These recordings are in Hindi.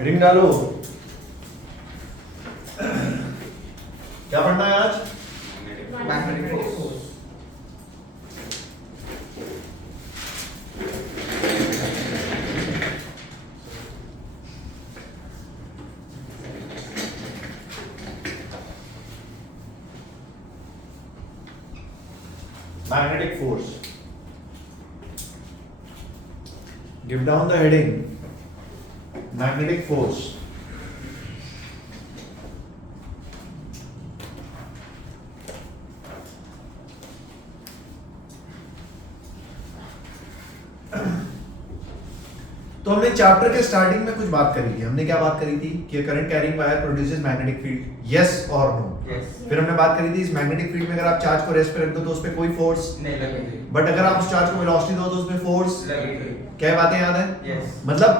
रिंग डालो। क्या पढ़ना है आज? Magnetic force. Magnetic force. Give down the heading. Magnetic force. तो हमने चैप्टर के स्टार्टिंग में कुछ बात करी थी। हमने क्या बात करी थी कि current carrying wire produces magnetic field, yes और नो। फिर हमने बात करी थी इस मैग्नेटिक फील्ड में अगर आप चार्ज को रेस्ट पे रख दो तो उस पे कोई फोर्स नहीं लगेगी, बट अगर आप उस चार्ज को वेलोसिटी दो तो उसमें फोर्स लगेगी। क्या बातें याद है? Yes. मतलब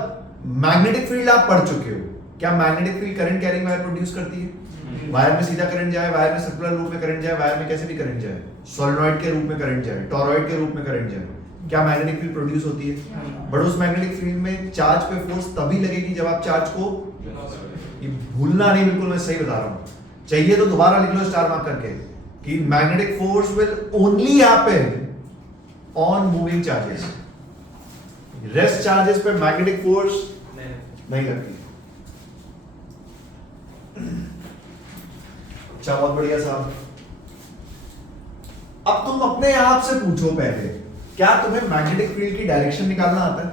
मैग्नेटिक फील्ड आप पढ़ चुके हो। क्या magnetic field current carrying wire produce करती है? वायर में सीधा करंट जाए, वायर में सर्कुलर रूप में करंट जाए, वायर में कैसे भी करंट जाए, सोलेनॉइड के रूप में करंट जाए, टॉरॉइड के रूप में करंट जाए, क्या मैग्नेटिक फील्ड प्रोड्यूस होती है? बट उस मैग्नेटिक फील्ड में चार्ज पे फोर्स तभी लगेगी जब आप चार्ज को, ये भूलना नहीं, बिल्कुल मैं सही बता रहा हूँ, चाहिए तो दोबारा लिख लो स्टार मार्क करके कि magnetic force will only happen on moving charges. Rest charges पे मैग्नेटिक फोर्स नहीं लगती। अच्छा, बहुत बढ़िया साहब। अब तुम अपने आप से पूछो पहले, क्या तुम्हें मैग्नेटिक फील्ड की डायरेक्शन निकालना आता है?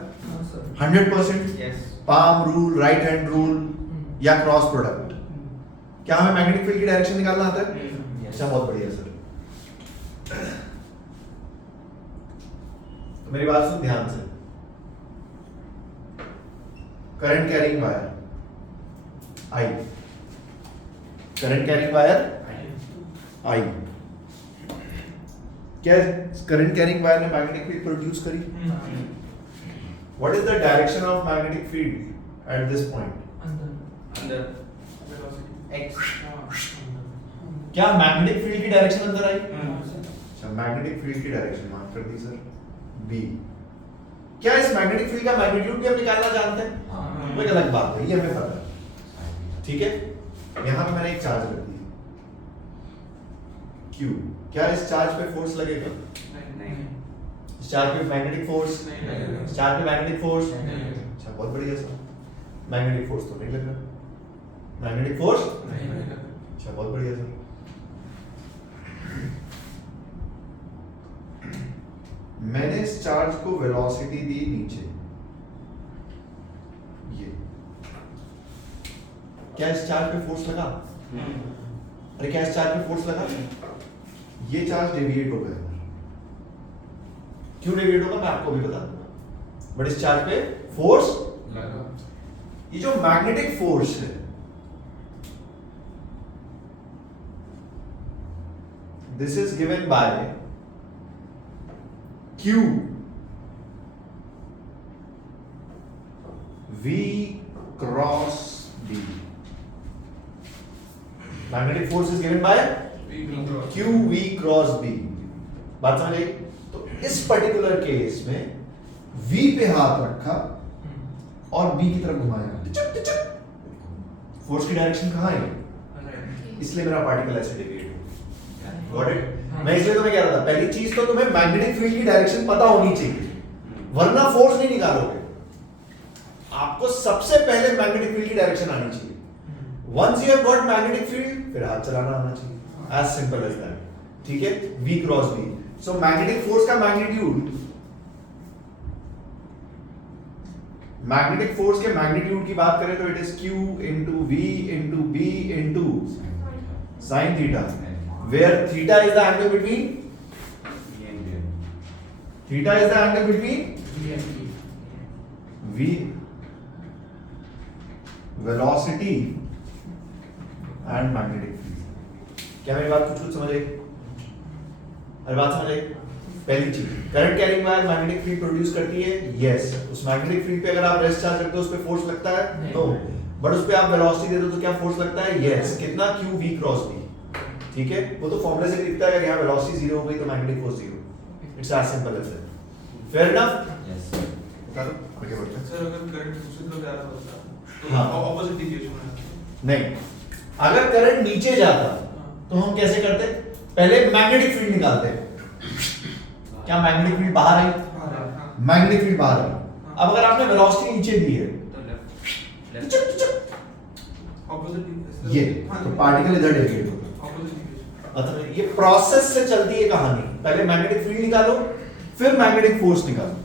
100%? Yes. Palm rule, right hand rule या क्रॉस प्रोडक्ट, क्या हमें मैग्नेटिक फील्ड की डायरेक्शन निकालना आता है? अच्छा, बहुत बढ़िया सर। तो मेरी बात सुन ध्यान से। करंट कैरिंग वायर आई, करंट कैरिंग वायर आई, क्या करंट कैरिंग वायर ने मैग्नेटिक फील्ड प्रोड्यूस करी? What is the direction of magnetic field at this point? अंदर X. क्या मैग्नेटिक फील्ड की डायरेक्शन अंदर आई? अच्छा, मैग्नेटिक फील्ड की डायरेक्शन मार्क कर दी सर, बी। क्या इस मैग्नेटिक फील्ड का मैग्नीट्यूड भी हम निकालना जानते हैं? वो एक अलग बात है, ये हमें पता है, ठीक है। यहां पे मैंने एक चार्ज रख दी Q, क्या इस चार्ज पे फोर्स लगेगा? नहीं। इस चार्ज पे मैग्नेटिक फोर्स, नहीं। इस चार्ज पे मैग्नेटिक फोर्स। नहीं। अच्छा, बहुत बढ़िया सर। मैग्नेटिक फोर्स तो नहीं लग रहा, मैग्नेटिक फोर्स नहीं। अच्छा, बहुत बढ़िया सर। मैंने इस चार्ज को वेलोसिटी दी नीचे, ये क्या इस चार्ज पे फोर्स लगा? अरे क्या इस चार्ज पे फोर्स लगा? ये चार्ज डेविएट हो गया। क्यों डेविएट होगा मैं आपको भी बता दूंगा, बट इस चार्ज पे फोर्स लगा। ये जो मैग्नेटिक फोर्स है, this is given by Q V cross B। Magnetic force is given by Q V cross B। बात समझ आई? तो इस पर्टिकुलर केस में V पे हाथ रखा और B की तरफ घुमाया, फोर्स की डायरेक्शन कहां है? इसलिए मेरा पार्टिकल ऐसे डेविएट हो। Got it? मैं इसलिए तुम्हें कह रहा था, पहली चीज तो तुम्हें मैग्नेटिक फील्ड की डायरेक्शन पता होनी चाहिए, वरना फोर्स नहीं निकालोगे। आपको सबसे पहले मैग्नेटिक फील्ड की डायरेक्शन आनी चाहिए। Once you have got magnetic field, फिर हाथ चलाना आना चाहिए, एज सिंपल एज दैट। ठीक है, V cross B। So magnetic force का मैग्नीट्यूड, मैग्नेटिक फोर्स के मैग्नीट्यूड की बात करें तो it is Q into V into B into sine theta, where theta is the angle between, theta is the angle between V, velocity and magnetic field। क्या मेरी बात कुछ समझ आई? अरे बात समझ आई? पहली चीज, current carrying wire magnetic field produce करती है, यस। उस मैग्नेटिक फील्ड पे अगर आप रेस्ट चार्ज रखते हो उस पे फोर्स लगता है? नो। बट उस पे आप वेलोसिटी दे दो तो क्या फोर्स लगता है? यस। कितना? Q V cross B। ठीक है, वो तो फॉर्मूले से दिखता है, अगर यहाँ वेलोसिटी जीरो हो गई तो magnetic force zero. It's as simple as that. Fair enough? Yes. बता दो, आगे बढ़ते हैं। सर अगर करंट दूसरी तरफ जा रहा होता तो हाँ। ऑपोजिट डिविएशन है। नहीं, अगर करंट नीचे जाता तो हम कैसे करते? पहले मैग्नेटिक फील्ड निकालते। क्या मैग्नेटिक फील्ड बाहर आई? हाँ। मैग्नेटिक फील्ड बाहर आई। अब अगर आपने वेलोसिटी नीचे दी है तो लेफ्ट ऑपोजिट डिविएशन। ये, तो पार्टिकल इधर डेविएट होगा। Opposite deviation. मतलब ये प्रोसेस से चलती है कहानी। पहले मैग्नेटिक फील्ड निकालो, फिर मैग्नेटिक फोर्स निकालो।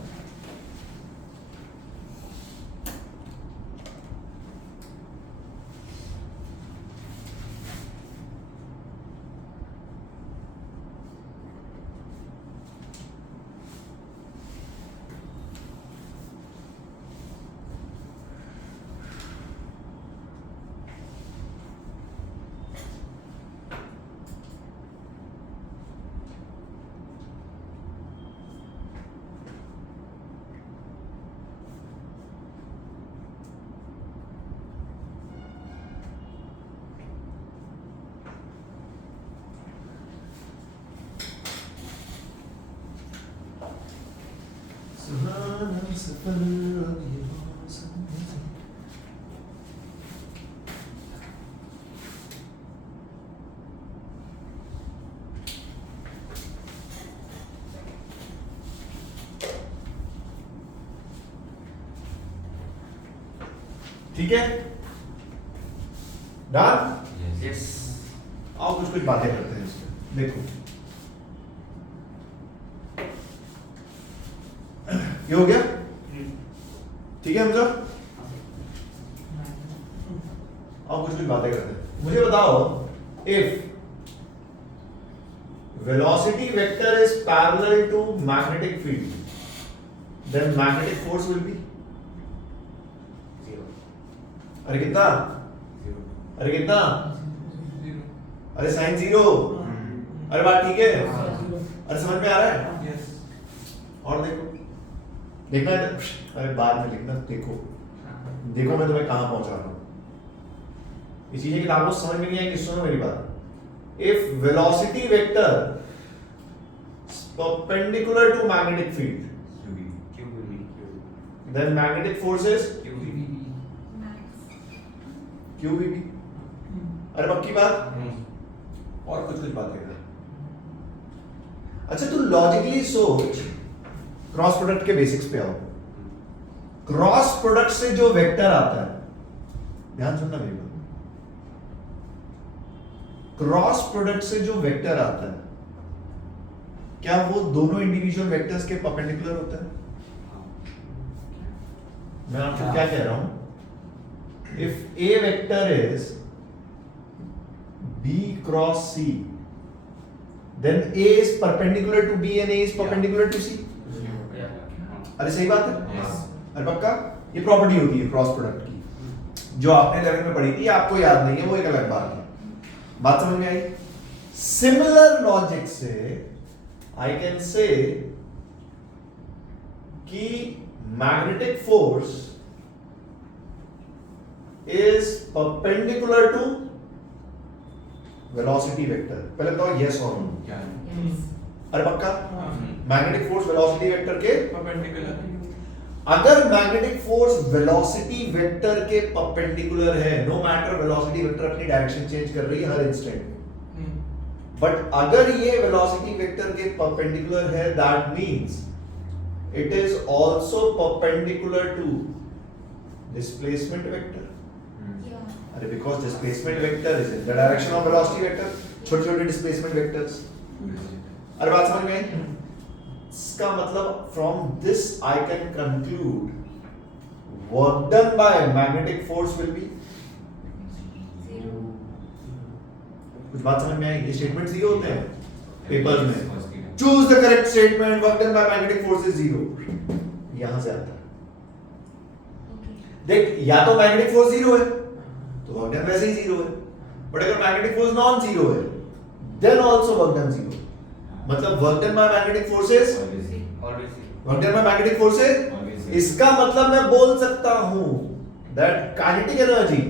ठीक है, डन। यस आओ कुछ कुछ बातें करते हैं इसमें। देखो ये हो गया, ठीक है हमजा। आओ कुछ कुछ बातें करते हैं। मुझे बताओ, if velocity vector is parallel to magnetic field, then magnetic force will be zero अरे कितना? जीरो अरे कितना? जीरो। अरे साइन जीरो। अरे बात ठीक है? अरे समझ में आ रहा है? यस। और देखो, देखना है? अरे बाद में लिखना। देखो देखो मैं तुम्हें कहां पहुंचा रहा हूं। इस चीज की आपको समझ में नहीं आएगी, सुनो मेरी बात। If velocity vector perpendicular to magnetic field, Q भी then magnetic force is Q भी QVB। अरे पक्की बात? और कुछ कुछ बातें कर। अच्छा तू लॉजिकली सोच, क्रॉस प्रोडक्ट के बेसिक्स पे आओ। क्रॉस प्रोडक्ट से जो वेक्टर आता है, ध्यान सुनना मेरी बात। क्रॉस प्रोडक्ट से जो वेक्टर आता है, क्या वो दोनों इंडिविजुअल वेक्टर्स के परपेंडिकुलर होता है? मैं आपको क्या कह रहा हूं? If A vector is B cross C, then A is perpendicular to B and A is perpendicular to C। अरे सही बात है? अरे पक्का? ये प्रॉपर्टी होती है क्रॉस प्रोडक्ट की, जो आपने 11 में पढ़ी थी, आपको याद नहीं है, वो एक अलग बात है। बात समझ में आई? सिमिलर लॉजिक से आई कैन से कि magnetic force is perpendicular to velocity vector. पहले बताओ यस और नो। अरे पक्का? मैग्नेटिक फोर्स वेलोसिटी वेक्टर के परपेंडिकुलर। अगर मैग्नेटिक फोर्स वेलोसिटी वेक्टर के परपेंडिकुलर है, नो मैटर वेलोसिटी वेक्टर अपनी डायरेक्शन चेंज कर रही है हर इंस्टेंट में, बट अगर ये वेलोसिटी वेक्टर के परपेंडिकुलर है, that means it is also perpendicular to displacement vector. अरे because displacement vector is in the direction of velocity vector, छोटे छोटे डिस्प्लेसमेंट वेक्टर्स। अरे बात समझ में आई? इसका मतलब from this I can conclude work done by magnetic force will be कुछ बात समझ में आई? ये स्टेटमेंट्स दिए होते हैं पेपर्स में। Choose the correct statement, work done by magnetic force is zero. यहां से आता है। देख, या तो मैग्नेटिक फोर्स जीरो है तो वर्क डन वैसे ही जीरो है, बट अगर मैग्नेटिक फोर्स नॉन जीरो है then also work done zero. मतलब work done by magnetic forces work done by magnetic forces, इसका मतलब मैं बोल सकता हूं that kinetic energy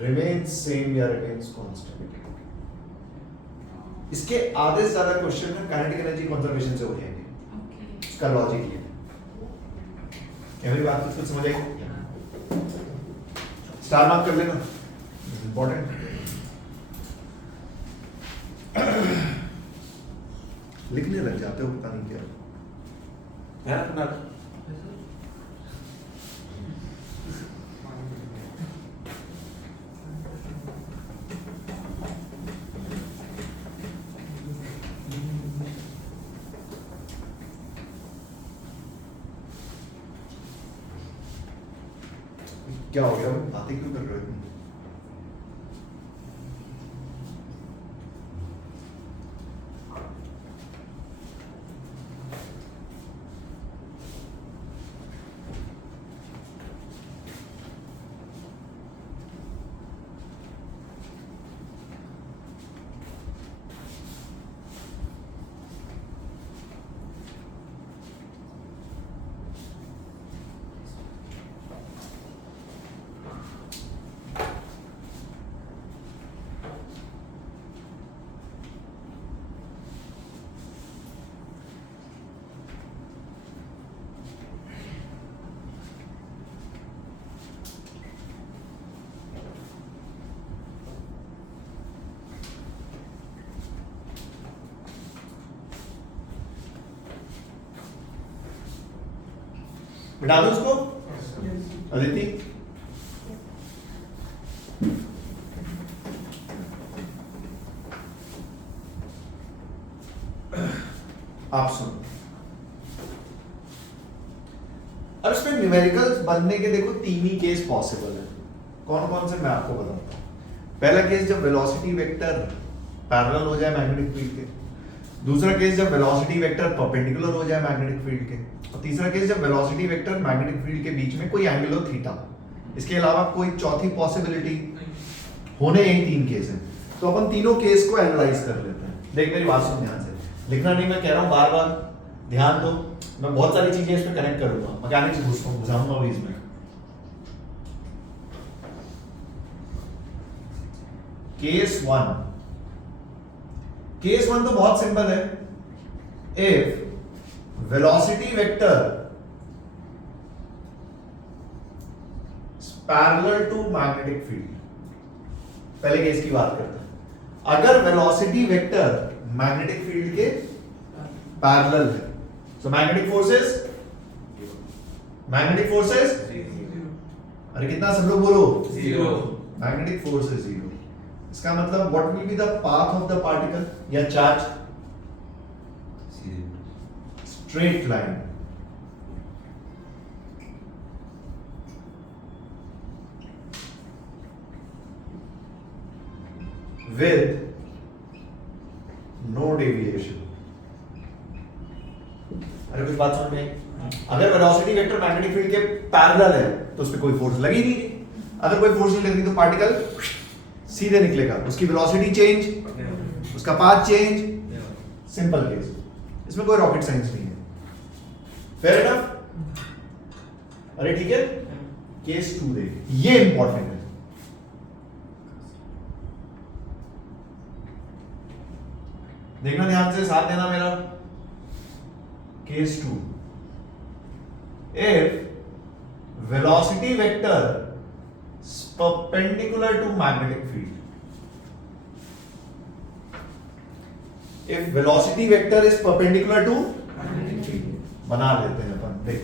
remains same या remains constant। इसके आधे से ज्यादा क्वेश्चन में काइनेटिक एनर्जी कंजर्वेशन से हो जाएंगे। इसका लॉजिक ये है। मेरी बात कुछ समझ आई? स्टार मार्क कर लेना, इंपॉर्टेंट। लिखने लग जाते हो पता नहीं क्या है ना अपना। क्या हो गया, बातें क्यों कर रहे हो? बिठा दो उसको अदिति। आप सुनो, अब इसमें न्यूमेरिकल्स बनने के देखो तीन ही केस पॉसिबल है। कौन कौन से मैं आपको बताता हूं। पहला केस जब वेलोसिटी वेक्टर पैरेलल हो जाए मैग्नेटिक फील्ड के, दूसरा केस जब वेलोसिटी वेक्टर परपेंडिकुलर हो जाए मैग्नेटिक फील्ड के, और तीसरा केस जब वेलोसिटी वेक्टर मैग्नेटिक फील्ड के बीच में कोई एंगल हो थीटा। इसके अलावा कोई चौथी पॉसिबिलिटी होने यही तीन केस हैं। तो अपन तीनों केस को एनालाइज कर लेते हैं। देख मेरी बात सुन ध्यान से, लिखना नहीं मैं कह रहा हूं, बार बार ध्यान दो। मैं बहुत सारी चीजें इसमें कनेक्ट करूंगा, मैकेनिक्स घुसाऊंगा भी इसमें। केस वन तो बहुत सिंपल है। If velocity vector parallel to magnetic field, पहले केस की बात करते हैं। अगर वेलोसिटी वेक्टर मैग्नेटिक फील्ड के पैरेलल है, so magnetic forces अरे कितना सब लोग बोलो, zero. Magnetic force is zero. इसका मतलब what will be the path of the particle या charge? Straight line. With no deviation. अरे कुछ बात समझ में आई? अगर वेलोसिटी वेक्टर मैग्नेटिक फील्ड के पैरेलल है तो उस पर कोई फोर्स लगी नहीं रही। अगर कोई फोर्स नहीं लग रही तो पार्टिकल सीधे निकलेगा, उसकी वेलोसिटी चेंज, उसका पाथ चेंज। सिंपल केस, इसमें कोई रॉकेट साइंस नहीं है। Fair enough? अरे ठीक है। केस टू देख, ये इंपॉर्टेंट है। देखना ध्यान से, साथ देना मेरा। Case two, if velocity vector is perpendicular to magnetic field, if velocity vector is perpendicular to magnetic field, बना लेते हैं अपन। देख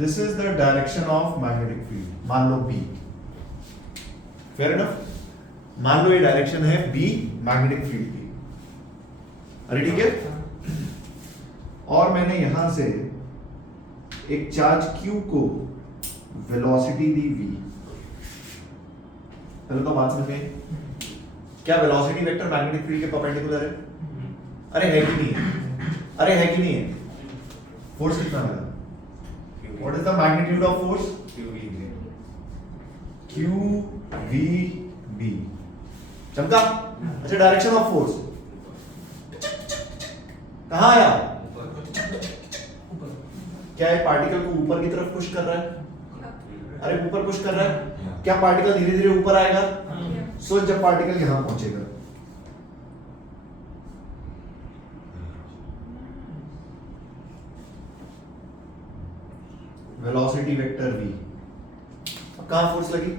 this is the direction of magnetic field, मान लो B, fair enough? मान लो ये डायरेक्शन है B मैग्नेटिक फील्ड की। अरे ठीक है। और मैंने यहां से एक चार्ज Q को वेलोसिटी दी V। पहले तो बात समझ में आई? क्या वेलोसिटी वेक्टर मैग्नेटिक फील्ड के परपेंडिकुलर है? अरे है कि नहीं है? अरे है कि नहीं है? फोर्स कितना मिला? What is the magnitude of force? QVB। चमका? अच्छा, डायरेक्शन ऑफ फोर्स कहां आया? क्या है? पार्टिकल को ऊपर की तरफ पुश कर रहा है? अरे ऊपर पुश कर रहा है, क्या पार्टिकल धीरे धीरे ऊपर आएगा? सो जब पार्टिकल यहां पहुंचेगा, वेलोसिटी वेक्टर v, कहां फोर्स लगी?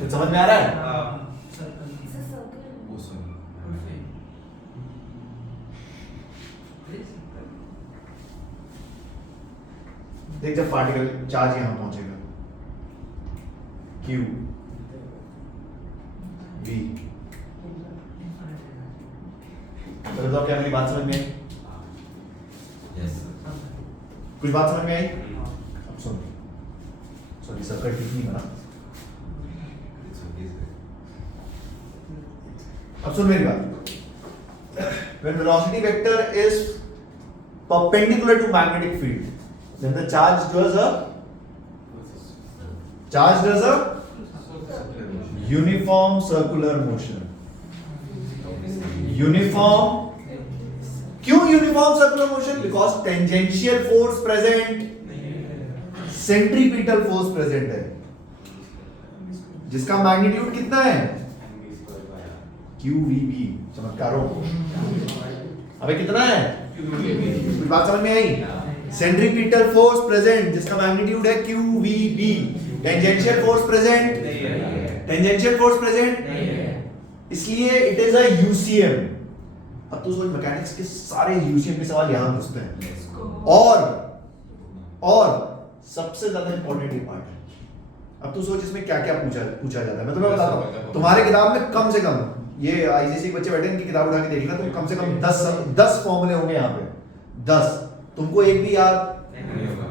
कुछ समझ में आ रहा है? वो सुन देख जब पार्टिकल चार्ज यहां पहुंचेगा, q v, तो बताओ क्या मेरी बात समझ में आई? यस कुछ बात समझ में आई? अब सुन, सॉरी सर्कल ठीक नहीं बना, अब सुन मेरी बात। When velocity vector is perpendicular to magnetic field, then the charge does a uniform circular motion. Uniform. क्यों uniform circular motion? Because tangential force present, centripetal force present है, जिसका मैग्नीट्यूड कितना है? QVB। चमत्कारों, अबे कितना है? कुछ बात समझ में आई? सेंट्रीपिटल फोर्स प्रेजेंट जिसका मैग्नीट्यूड है QVB। Tangential force present, tangential force present, इसलिए इट इज अ UCM। अब तू सोच मैकेनिक्स के सारे UCM के सवाल यहां घुसते हैं, और सबसे ज्यादा इंपॉर्टेंट ये पार्ट है। अब तू सोच इसमें क्या क्या पूछा जाता है, मैं तुम्हें बताता हूं। तुम्हारे किताब में कम से कम, ये ICSE के बच्चे बैठे इनकी किताब उठा के देख लेना, तुम कम से कम 10 फॉर्मूले होंगे यहाँ पे, 10। तुमको एक भी याद?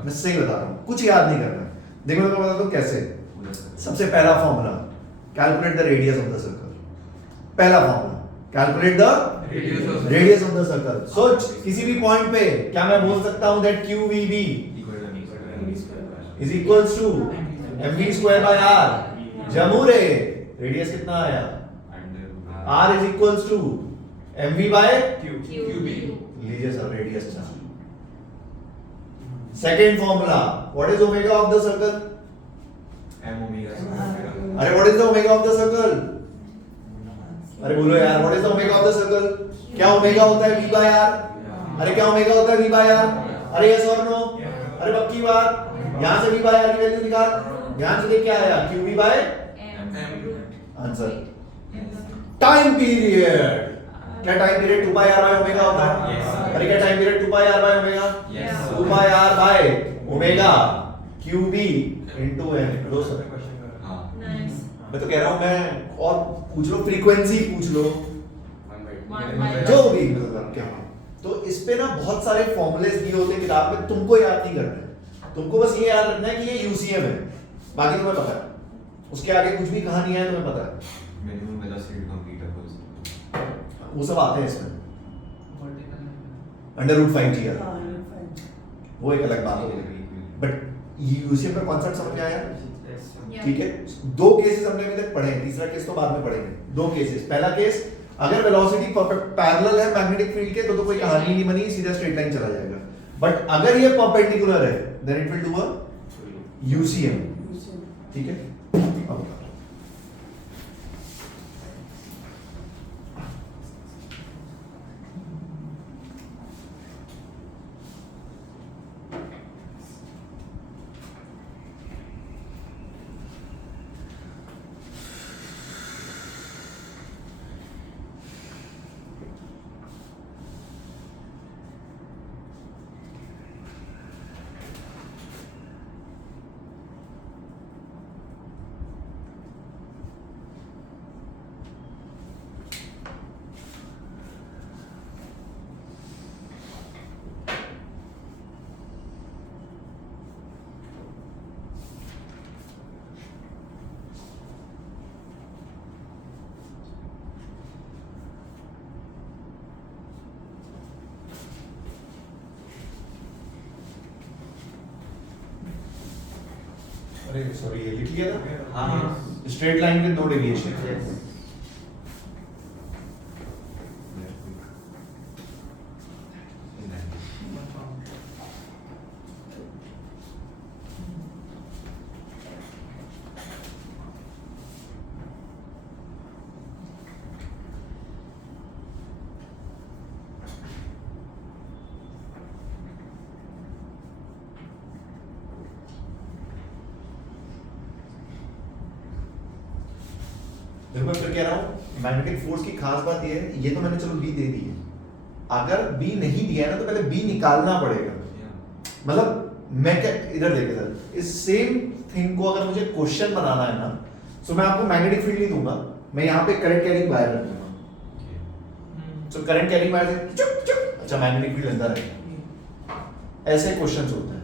मैं सही बता रहा हूँ, कुछ याद नहीं करना। देखो मैं बताता हूँ कैसे। सबसे पहला formula, calculate the radius of the circle. पहला formula, calculate the radius of the circle. सोच किसी भी पॉइंट पे क्या मैं बोल सकता हूँ that QVB is equals to mv square by r। जमूरे रेडियस कितना आया? r is equals to mv by QB। लीजिए सर रेडियस था। Second formula, what is omega of the circle? m omega. अरे what is the omega of the circle? अरे बोलो यार, what is the omega of the circle? क्या ओमेगा होता है v by r? अरे क्या ओमेगा होता है v by r? अरे यस और नो? अरे पक्की बात, यहां से v by r की वैल्यू निकाल, यहां से देख क्या आया? QV by answer. Time period, क्या time period 2 pi r by omega होता है? Yes, अरे क्या time period 2 pi r by omega? Yes, 2 pi r by omega QB into n। लो सर, हाँ मैं तो कह रहा हूं, मैं और पूछ लो, फ्रीक्वेंसी पूछ लो, 1 by जो भी मतलब क्या। तो इस पे ना बहुत सारे फॉर्मूलेस दिए होते हैं किताब में, तुमको याद नहीं करना है, तुमको बस ये याद रखना है कि ये UCM है, बाकी तुम्हें पता है, उसके आगे कुछ भी कहानी है तुम्हें पता है, मिनिमम वेलोसिटी कंप्लीट है वो सब आते हैं इसमें, √5GR, वो एक अलग बात होगी। बट UCM का कॉन्सेप्ट समझ में आया? ठीक है, दो केसेस हमने अभी तक पढ़े हैं, तीसरा केस तो बाद में पढ़ेंगे। दो केसेस, पहला केस अगर वेलोसिटी पैरेलल है मैग्नेटिक फील्ड के तो कोई कहानी नहीं बनी, सीधा स्ट्रेट लाइन चला जाएगा। बट अगर ये परपेंडिकुलर है then it will do a UCM। ठीक है, अब अरे सॉरी, ये लिख लिया था। हाँ straight line with no deviation. देखो मैं फिर कह रहा हूँ मैग्नेटिक फोर्स की खास बात ये है, ये तो मैंने चलो बी दे दी है, अगर बी नहीं दिया है ना तो पहले बी निकालना पड़ेगा। मतलब मैं क्या, इधर देखिए सर, इस सेम थिंग को अगर मुझे क्वेश्चन बनाना है ना, तो मैं आपको मैग्नेटिक फील्ड नहीं दूंगा, मैं यहाँ पे करंट कैरिंग वायर रख दूंगा। तो करंट कैरिंग वायर से चुप चुप, अच्छा मैग्नेटिक फील्ड अंदर है, ऐसे क्वेश्चंस होते हैं,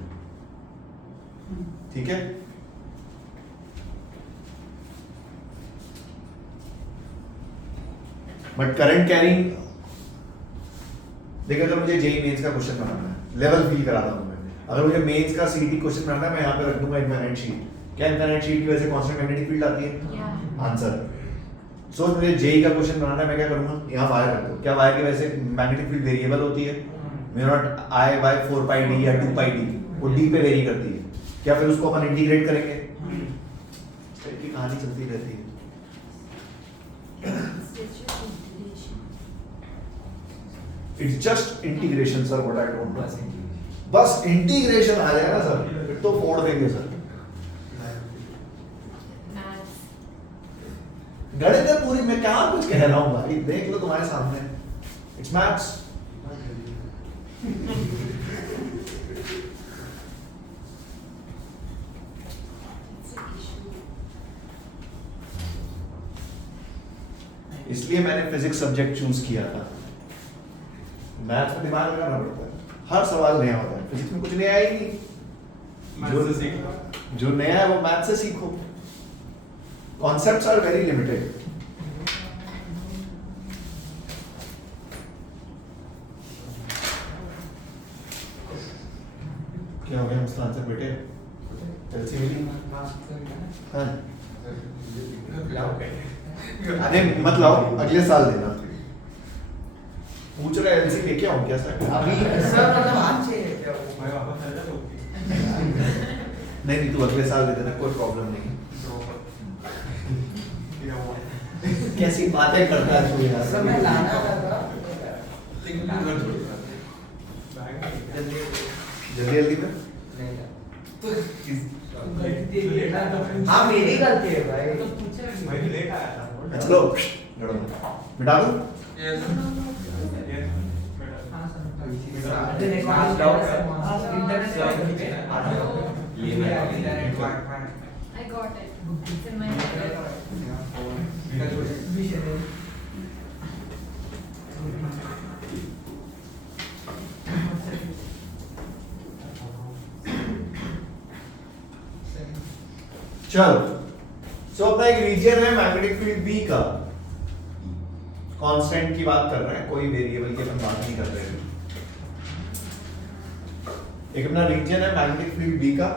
ठीक है। बट करंट कैरिंग, देखिए अगर मुझे जेई मेंस का क्वेश्चन बनाना है, लेवल फील कराता हूं मैं, अगर मुझे मेंस का सीटी क्वेश्चन बनाना है, मैं यहाँ पे रख दूंगा इनफाइनाइट शीट। क्या इनफाइनाइट शीट की वजह से कांस्टेंट मैग्नेटिक फील्ड आती है? आंसर। सो मुझे जेई का क्वेश्चन बनाना है, मैं क्या करूंगा, यहाँ वायर रख दूं। क्या वायर की वजह से मैग्नेटिक फील्ड वेरिएबल होती है? Mu not I bye 4 pi D या 2 पाई डी, वो डी पे वेरी करती है। क्या फिर उसको अपन इंटीग्रेट करेंगे? इस टाइप की कहानी चलती रहती है। It's just integration sir, what I don't know. बस इंटीग्रेशन आ जाएगा सर, फिर तो फोड़ देंगे सर। गणित है पूरी, मैं क्या कुछ कह रहा हूँ भाई, देख लो तुम्हारे सामने, इट्स मैथ्स। इसलिए मैंने फिजिक्स सब्जेक्ट चूज किया था। मैथ्स में दिमाग लगाना पड़ता है, हर सवाल नया होता है, फिजिक्स में कुछ नया ही नहीं। जो नया है वो मैथ से सीखो। Concepts are very limited. क्या हो गया मुस्तान से बेटे? एलसी मिली? हाँ। अरे मत लाओ, अगले साल देना। पूछ रहा है एलसी लेके आऊं क्या सर? अभी सर मतलब आज चाहिए क्या वो? नहीं तू अगले साल दे देना, कोई प्रॉब्लम नहीं। कैसी बातें करता है तू यार। सर मैं लाना था जल्दी जल्दी में। हाँ मेरी गलती है भाई। चलो मिटा दो। I got it. It's in my head. चलो, सो अपना एक रीजन है मैग्नेटिक फील्ड बी का, कांस्टेंट की बात कर रहे हैं, कोई वेरिएबल की अपन बात नहीं कर रहे हैं। एक अपना रीजन है मैग्नेटिक फील्ड बी का,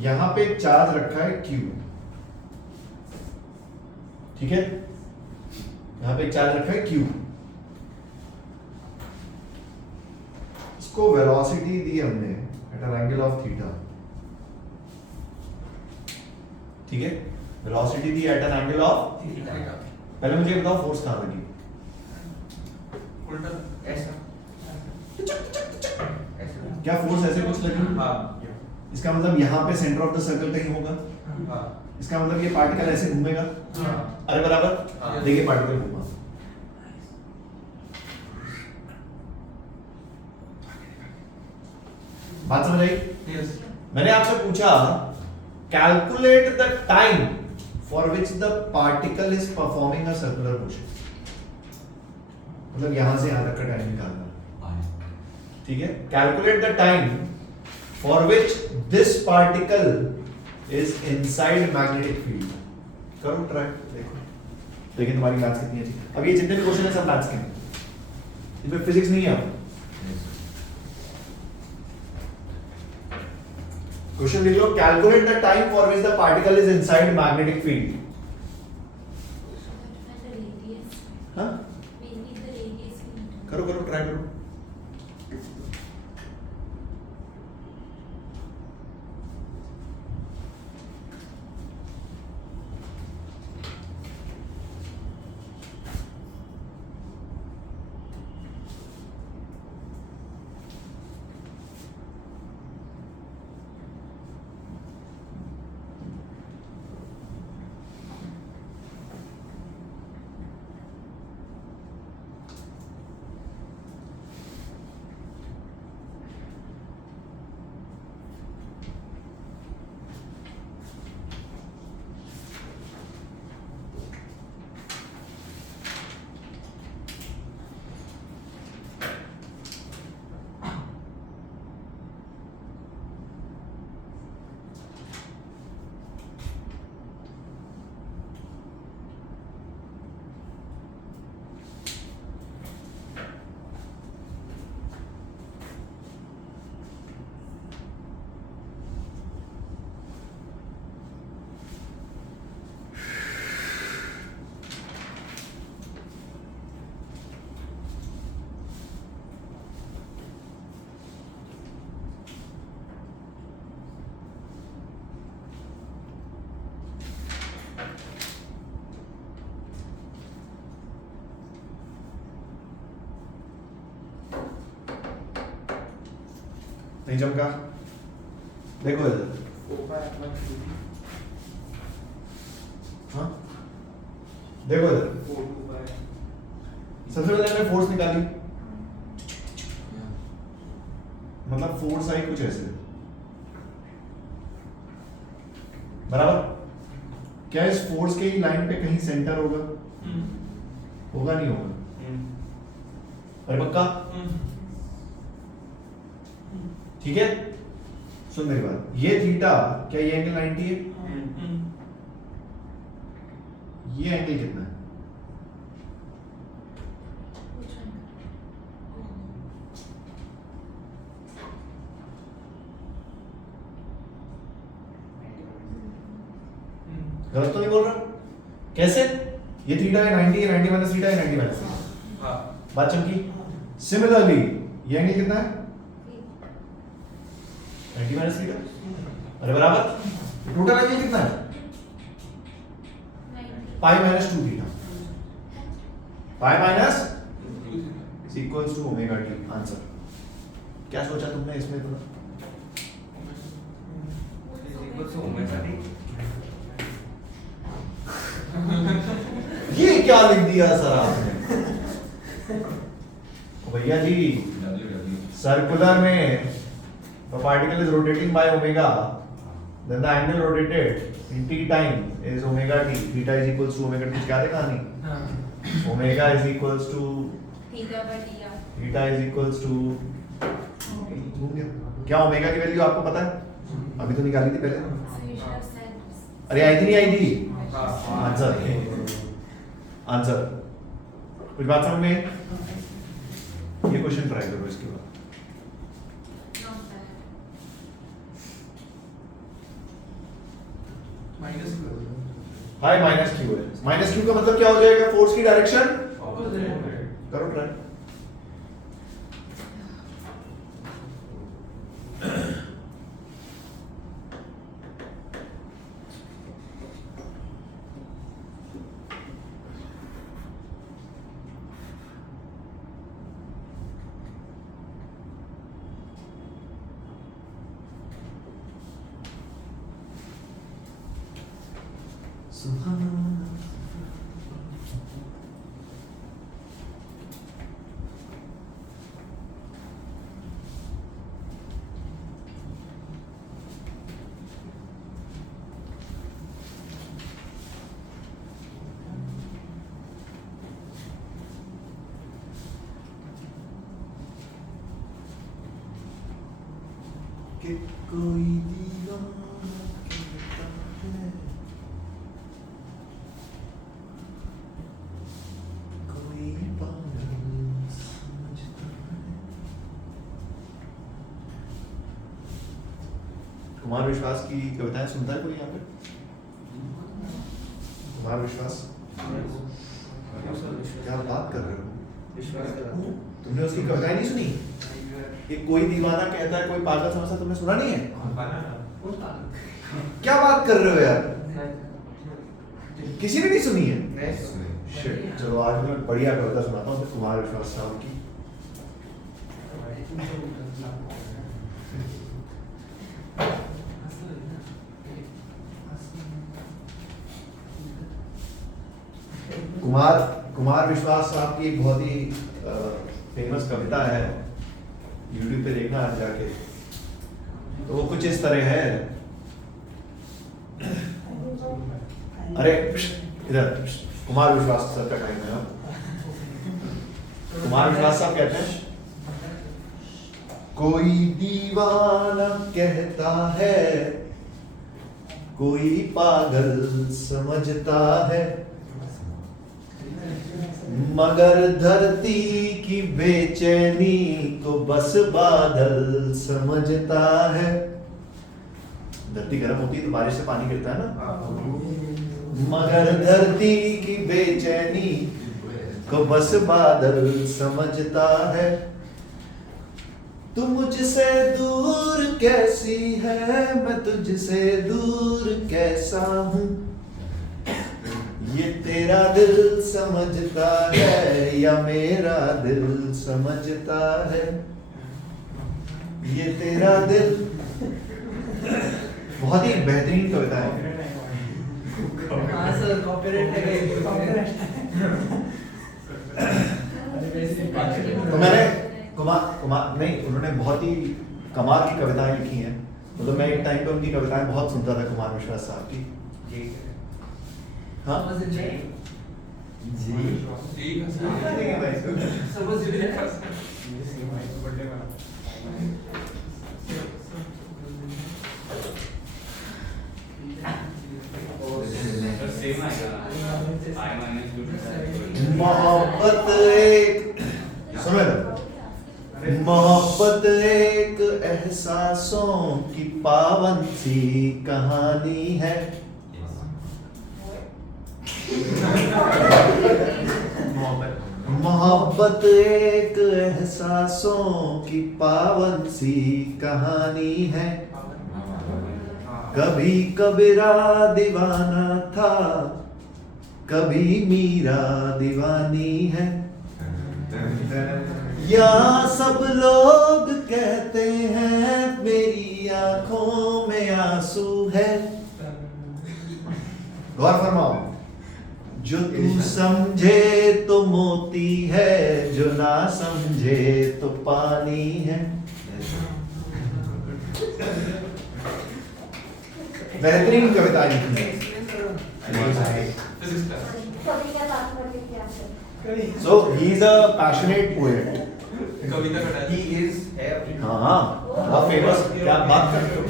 यहां पे चार्ज रखा है Q, ठीक है, यहां पे चार्ज रखा है Q, इसको वेलोसिटी दी हमने at an angle of theta, ठीक है, वेलोसिटी दी एट एन एंगल ऑफ, पहले मुझे बताओ फोर्स कहां लगी? उल्टा ऐसा क्या फोर्स ऐसे कुछ लगी? इसका मतलब यहाँ पे सेंटर ऑफ द सर्कल कहीं होगा, इसका मतलब ये पार्टिकल ऐसे घूमेगा, अरे बराबर, देखिए पार्टिकल घूमा, बात समझ आई? मैंने आपसे पूछा calculate the time for which the particle is performing a circular motion, मतलब यहां से यहां तक का टाइम निकालना, ठीक है, calculate the time for which this particle is inside magnetic field. करो ट्राई, देखो लेकिन तुम्हारी मैथ्स कितनी अच्छी। अब ये जितने भी क्वेश्चन है सब मैथ्स के हैं, इसमें फिजिक्स नहीं है। क्वेश्चन लिख लो, calculate the time for which the particle is inside magnetic field. हाँ करो करो ट्राई करो। नहीं चमका? देखो इधर, हाँ देखो इधर, सबसे पहले हमने फोर्स निकाली, मतलब फोर्स आई कुछ ऐसे, बराबर? क्या इस फोर्स के लाइन पे कहीं सेंटर होगा? होगा नहीं होगा? अरे पक्का? ठीक है, सुन मेरी बात, ये थीटा, क्या ये एंगल 90 है? ये एंगल कितना है? Which one? गलत तो नहीं बोल रहा? कैसे? ये थीटा है 90 है, 90 माइनस थीटा है, 90 माइनस थीटा। हाँ बात चमकी? सिमिलरली ये एंगल कितना है? 90 माइनस थीटा। अरे बराबर? टोटल एंगल कितना है? 90. Pi minus 2 theta. Pi minus equals to omega t. Answer. क्या सोचा तुमने इसमें थोड़ा? ये क्या लिख दिया सर आपने? भैया जी, W सर्कुलर में the particle is rotating by omega, then the angle rotated in t time is omega t. Theta is equals to omega t. क्या देखा नहीं? Omega is equals to Theta by TR. theta is equals to क्या ओमेगा की वैल्यू आपको पता है? अभी तो निकाली थी पहले। So you should have said. अरे आई थी नहीं आई थी? हाँ। आंसर आंसर कुछ बात समझ में आई? ये क्वेश्चन ट्राई करो इसके बाद। Not bad. Minus high minus Q है। माइनस क्यू का मतलब क्या हो जाएगा? फोर्स की डायरेक्शन करो ट्राई। कि कोई दीवाना कहता है, कोई पागल समझता है। कुमार विश्वास की कविताएं सुनता है कोई यहाँ पे? कुमार विश्वास, क्या बात कर रहे हो? तुमने उसकी कविताएं नहीं सुनी? कि कोई दीवाना कहता है कोई पागल समझता, तुमने सुना नहीं है? क्या बात कर रहे हो यार? किसी ने नहीं सुनी है? Shit, चलो आज मैं बढ़िया कविता सुनाता हूँ कुमार विश्वास साहब की। कुमार विश्वास साहब की एक बहुत ही फेमस कविता है, यूट्यूब पे देखना आज जाके। तो वो कुछ इस तरह है, अरे इधर कुमार विश्वास सर का टाइम है। कुमार विश्वास साहब कहते हैं, कोई दीवाना कहता है, कोई पागल समझता है, मगर धरती की बेचैनी को बस बादल समझता है। धरती गर्म होती है तो बारिश से पानी गिरता है ना, मगर धरती की बेचैनी को बस बादल समझता है। तू मुझसे दूर कैसी है, मैं तुझसे दूर कैसा हूँ, ये तेरा दिल समझता है या मेरा दिल समझता है। ये तेरा दिल, बहुत ही बेहतरीन कविता है। हाँ सर, कॉपीराइट है। तो मैंने कुमार कुमार नहीं, उन्होंने बहुत ही कमाल की कविताएं लिखी हैं। मतलब मैं एक टाइम पे उनकी कविताएं बहुत सुनता था, कुमार विश्वास साहब की। हाँ समझ नहीं। ठीक है समझ नहीं। मोहब्बत एक, सुनो इधर। मोहब्बत एक एहसासों की पावन सी कहानी है। मोहब्बत एक एहसासों की पावन सी कहानी है। कभी कबीरा दीवाना था, कभी मीरा दीवानी है। यहाँ सब लोग कहते हैं मेरी आंखों में आंसू है। गौर फरमाओ, जो तू समझे तो मोती है, जो ना समझे तो पानी है। बेहतरीन कविता लिखी है। Physics class So he is a passionate poet. कविता का He is हाँ, बहुत famous। क्या आप बात करते हो?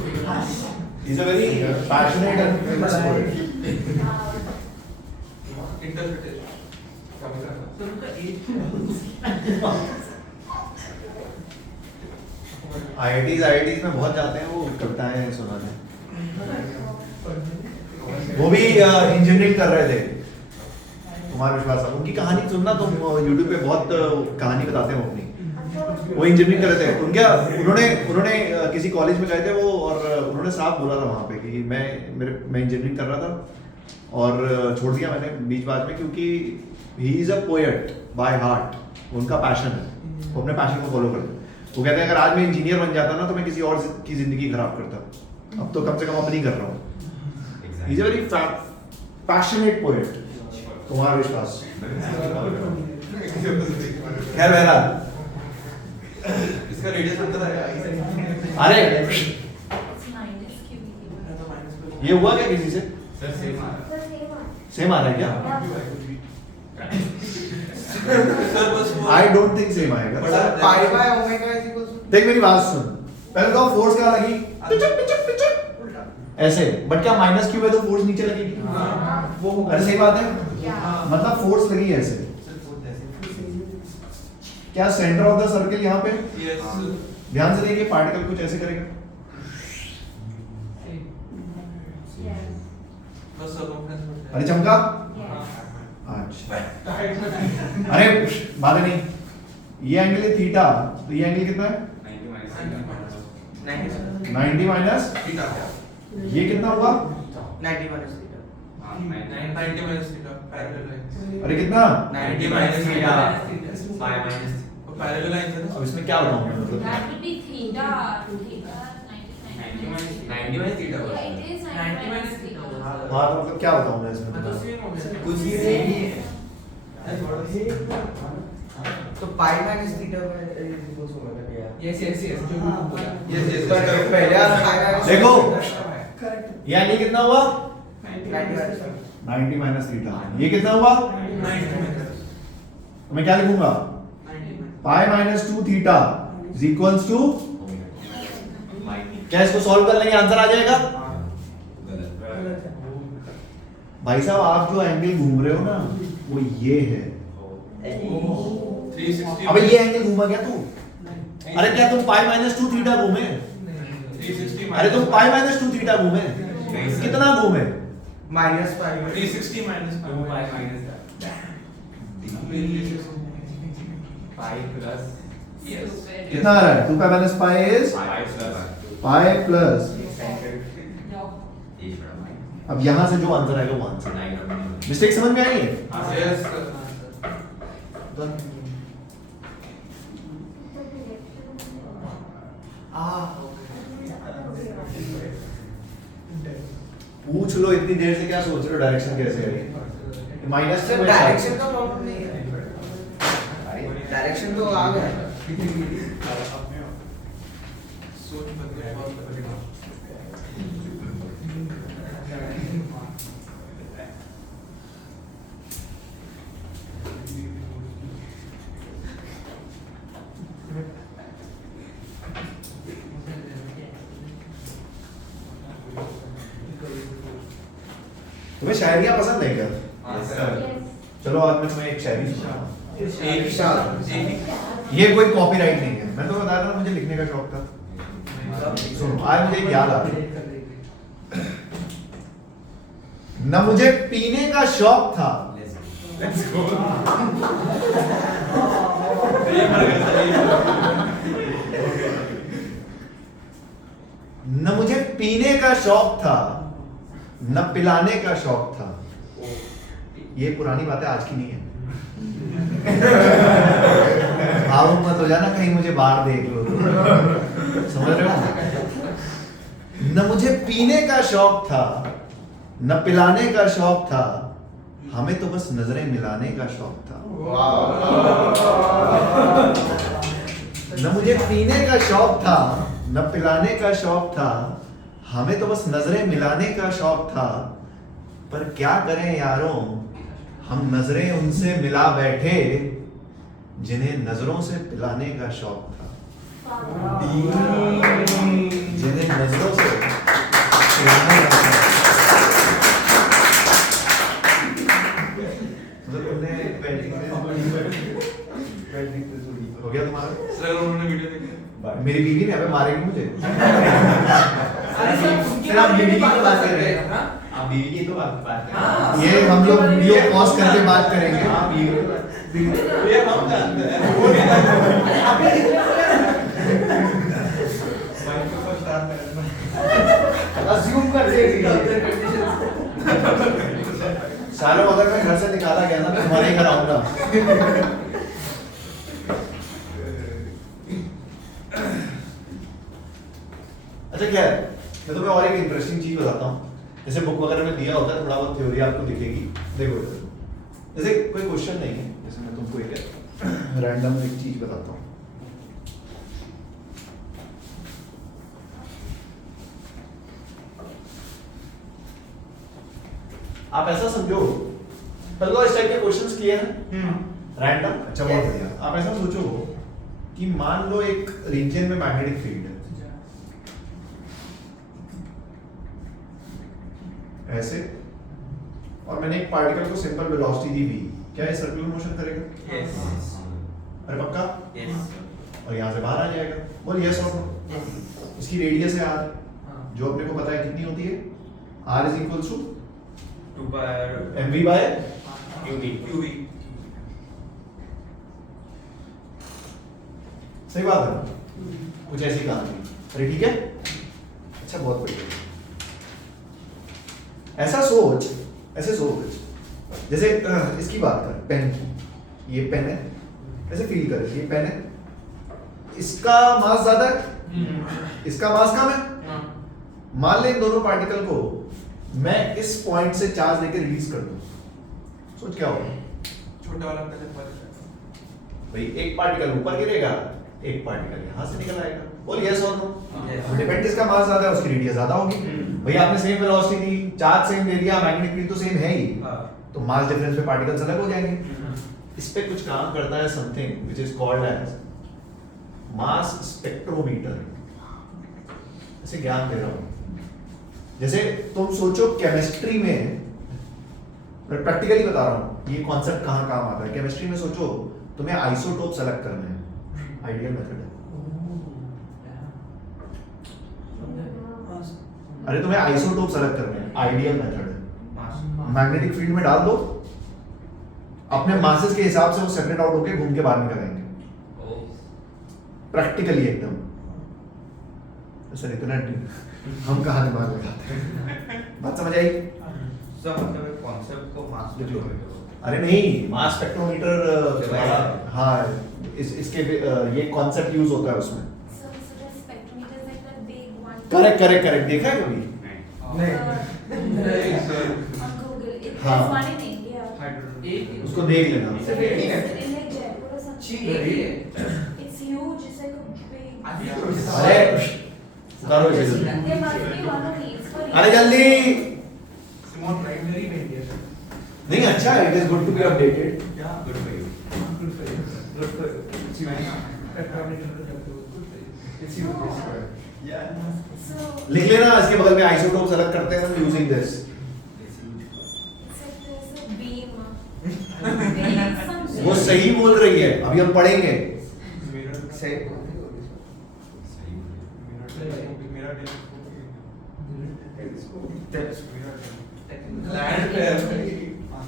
He is a very passionate and famous poet. Interpretation कविता का तो उनका एक IITs में बहुत जाते हैं वो कविताएं सुनाने। वो भी इंजीनियरिंग कर रहे थे, कुमार विश्वास साहब। उनकी कहानी सुनना, तुम YouTube पे बहुत कहानी बताते हैं वो अपनी। वो इंजीनियरिंग कर रहे थे। उन्होंने किसी कॉलेज में गए थे वो, और उन्होंने साफ बोला था वहाँ पे कि मैं इंजीनियरिंग कर रहा था और छोड़ दिया मैंने बीच बात में, क्योंकि he is a poet by heart. उनका पैशन है, वो अपने पैशन को फॉलो करते हैं। वो कहते हैं अगर आज मैं इंजीनियर बन जाता ना तो मैं किसी और की जिंदगी खराब करता, अब तो कम से कम अपनी कर रहा हूँ। He is a very passionate poet, Kumar विश्वास। खैर बहरहाल, इसका रेडियस अंतर है। अरे It's minus QE. ये हुआ क्या किसी से? सर सेम आ सेम आ रहा है क्या? सर बस वो आई डोंट थिंक सेम आएगा। बड़ा pi by omega is equal to देख मेरी बात सुन, पहले तो फोर्स क्या लगी? ऐसे, बट क्या माइनस क्यू है तो फोर्स नीचे लगेगी? वो अरे सही बात है, Yeah. मतलब फोर्स लगी है ऐसे। क्या सेंटर ऑफ द सर्कल यहाँ पे? यस ध्यान से देखिए, पार्टिकल कुछ ऐसे करेगा। बस सर्कमफ्रेंस अरे चमका? अच्छा, अरे बात नहीं, ये एंगल है थीटा, तो ये एंगल कितना है? 90 माइनस, थीटा ये कितना होगा? 90 minus theta 90 minus theta parallel line अरे कितना? 90 माइनस थीटा -5 पैरेलल लाइन है ना। अब इसमें क्या बताऊं मैं, मतलब That will be theta. Theta 90 minus theta. Yeah, it is 90 minus theta. हाँ तो मतलब क्या बताऊं मैं इसमें? तो सेम हो गया कुछ ही सेम ही है। तो pi minus theta is equal to omega क्या? यस जो भी बोला यस यस पहले वाला पाई माइनस देखो, ये एंगल कितना हुआ? 90 90 माइनस थीटा। ये कितना हुआ? तो मैं क्या लिखूंगा? Pi minus 2 theta is equals to, क्या इसको सॉल्व कर लेंगे आंसर आ जाएगा? भाई साहब आप जो एंगल घूम रहे हो ना वो ये है। 360 अबे ये एंगल घूमा क्या तू? अरे क्या तुम पाई माइनस 2 थीटा घूमे? 360 अरे तुम पाई माइनस 2 थीटा घूमे? कितना घूमे? माइनस पाई 360 माइनस यस कितना आ रहा है? 2 pi minus pi is pi plus. अब यहां से जो आंसर आएगा वो आंसर। मिस्टेक समझ में आई है? यस पूछ लो इतनी देर से क्या सोच रहे हो डायरेक्शन कैसे है माइनस से डायरेक्शन का प्रॉब्लम नहीं है डायरेक्शन तो आ गया सोच बदले बहुत बदलेगा तुम्हें शायरियाँ पसंद है क्या? Yes. चलो आज मैं तुम्हें एक शायरी सुनाऊंगा। एक शायद ये कोई कॉपीराइट नहीं है, मैं तो बता रहा था मुझे लिखने का शौक था। सुनो, आज मुझे एक याद आ रही है। न मुझे पीने का शौक था, Let's go. न मुझे पीने का शौक था, न पिलाने का शौक था। ये पुरानी बातें आज की नहीं है। भावुक मत हो जाना कहीं मुझे बाहर देख लो। समझ रहे हो? न मुझे पीने का शौक था, न पिलाने का शौक था, हमें तो बस नजरें मिलाने का शौक था। न मुझे पीने का शौक था, न पिलाने का शौक था, हमें तो बस नजरें मिलाने का शौक था। पर क्या करें यारों, हम नजरें उनसे मिला बैठे जिन्हें नजरों से पिलाने का शौक था। जिन्हें नजरों से पिलाने का शौक था। मतलब तुमने हो गया तुम्हारा? सर उन्होंने वीडियो देखी मेरी बीवी ने हमें मारेगी मुझे। फिर आप बीवी की बात कर रहे हैं आप बीवी की तो बात कर रहे हाँ। ये हम लोग वीडियो पॉज करके बात करेंगे। हाँ बीवी ये हम जानते हैं अज्यूम कर देगी सालों अगर मैं घर से निकाला गया ना तो तुम्हारे घर आऊंगा। अच्छा क्या है, मैं तुम्हें और एक इंटरेस्टिंग चीज बताता हूँ। जैसे बुक वगैरह में दिया होता है, थोड़ा बहुत थ्योरी आपको दिखेगी। देखो जैसे कोई क्वेश्चन नहीं है, जैसे मैं तुमको एक रैंडम एक चीज बताता हूँ। आप ऐसा समझो, पहले तो इस टाइप के क्वेश्चंस किए हैं रैंडम। अच्छा बहुत बढ़िया। आप ऐसा सोचो कि मान लो एक रीजन में मैग्नेटिक फील्ड है ऐसे, और मैंने एक पार्टिकल को सिंपल वेलोसिटी दी वी, क्या ये सर्कुलर मोशन करेगा? यस अरे पक्का? यस और यहाँ से बाहर आ जाएगा। बोल यस और नो। इसकी रेडियस है आर, जो अपने को पता है कितनी होती है, आर इज इक्वल टू 2 पर एम वी बाय क्यूबी सही बात है ना? कुछ ऐसी कहानी। अरे ठीक है, अच्छा बहुत बढ़िया। ऐसा सोच, ऐसे सोच जैसे इसकी बात कर, पेन, ये पेन है, ऐसे फील कर, ये पेन है, इसका मास ज्यादा है, इसका मास कम है। मान ले इन दोनों पार्टिकल को मैं इस पॉइंट से चार्ज लेकर रिलीज कर दूं, सोच क्या होगा? छोटा वाला पहले पॉइंट भाई एक पार्टिकल ऊपर गिरेगा, एक पार्टिकल यहाँ से निकल आएगा। बोल यस और नो। डिपेंड जिसका मास ज्यादा है उसकी रेडियस ज्यादा होगी। भाई आपने सेम वेलोसिटी दी, चार्ज सेम दे दिया, मैग्नेटिक फील्ड तो सेम है ही, तो मास डिफरेंस पे पार्टिकल्स अलग हो जाएंगे। इस पे कुछ काम करता है something which is called as mass spectrometer. ऐसे ज्ञान दे रहा हूँ। जैसे तुम सोचो केमिस्ट्री में, मैं प्रैक्टिकली बता रहा हूँ ये कॉन्सेप्ट कहाँ काम आता है। केमिस्ट्री में सोचो तुम्हें आइसोटोप सेलेक्ट करने हैं, आइडियल मेथड है। अरे तुम्हें आइसोटोप सेलेक्ट करने हैं, आइडियल मेथड है। मैग्नेटिक फील्ड में डाल दो, अपने मासेस के हिसाब से वो सेपरेट आउट होके घूम के बाहर निकल आएंगे। प्रैक्टिकली एकदम। सर इतना हम कहाँ दिमाग लगाते हैं? बात समझ आई? सर मतलब कॉन्सेप्ट को मास लिख लो। अरे नहीं, मास स्पेक्ट्रोमीटर, हाँ इसके ये कॉन्सेप्ट यूज होता है उसमें। So the spectrometer correct correct correct, देखा है कभी? नहीं सर On Google. हाँ। There's one in India. उसको देख लेना। It's in like Jaipur or something. It's huge. It's like a big. अरे उतारो इसे जल्दी। There must be one on Eats for अरे जल्दी। सिमोन प्राइमरी में इंडिया से नहीं अच्छा है, it is good to be updated. Good for you. So लिख लेना, इसके बगल में आइसोटोप्स अलग करते हैं हम using this. it's like there's a beam. Beam something. वो सही बोल रही है, अभी हम पढ़ेंगे। सही मेरा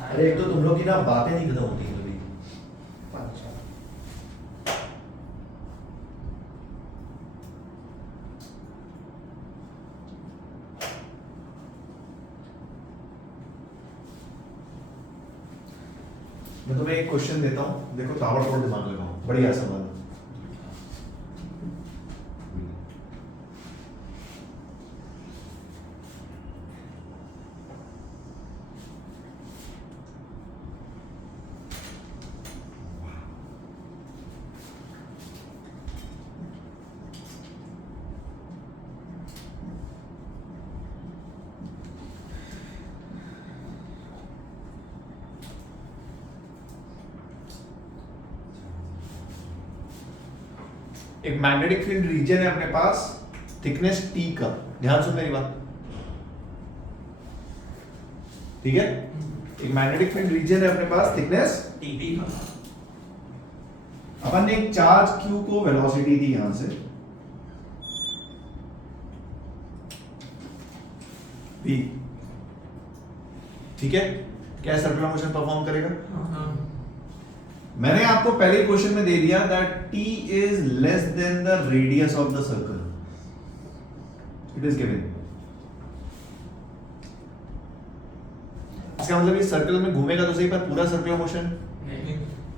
अरे एक तो तुम लोग की ना बातें नहीं खत्म होती कभी। मैं तुम्हें एक क्वेश्चन देता हूँ, देखो ताबड़तोड़ दिमाग लगाओ, बढ़िया सवाल है। एक मैग्नेटिक फील्ड रीजन है अपने पास, थिकनेस T का, ध्यान सुन मेरी बात, ठीक है? एक मैग्नेटिक फील्ड रीजन है अपने पास, थिकनेस टीवी का अपन ने एक चार्ज Q को वेलोसिटी दी यहां से V, ठीक है? क्या सर्कुलर मोशन परफॉर्म करेगा? मैंने आपको पहले क्वेश्चन में दे दिया that T is less than the radius of the circle, it is given. इसका मतलब इस सर्कल में घूमेगा तो सही, पर पूरा सर्कुलर मोशन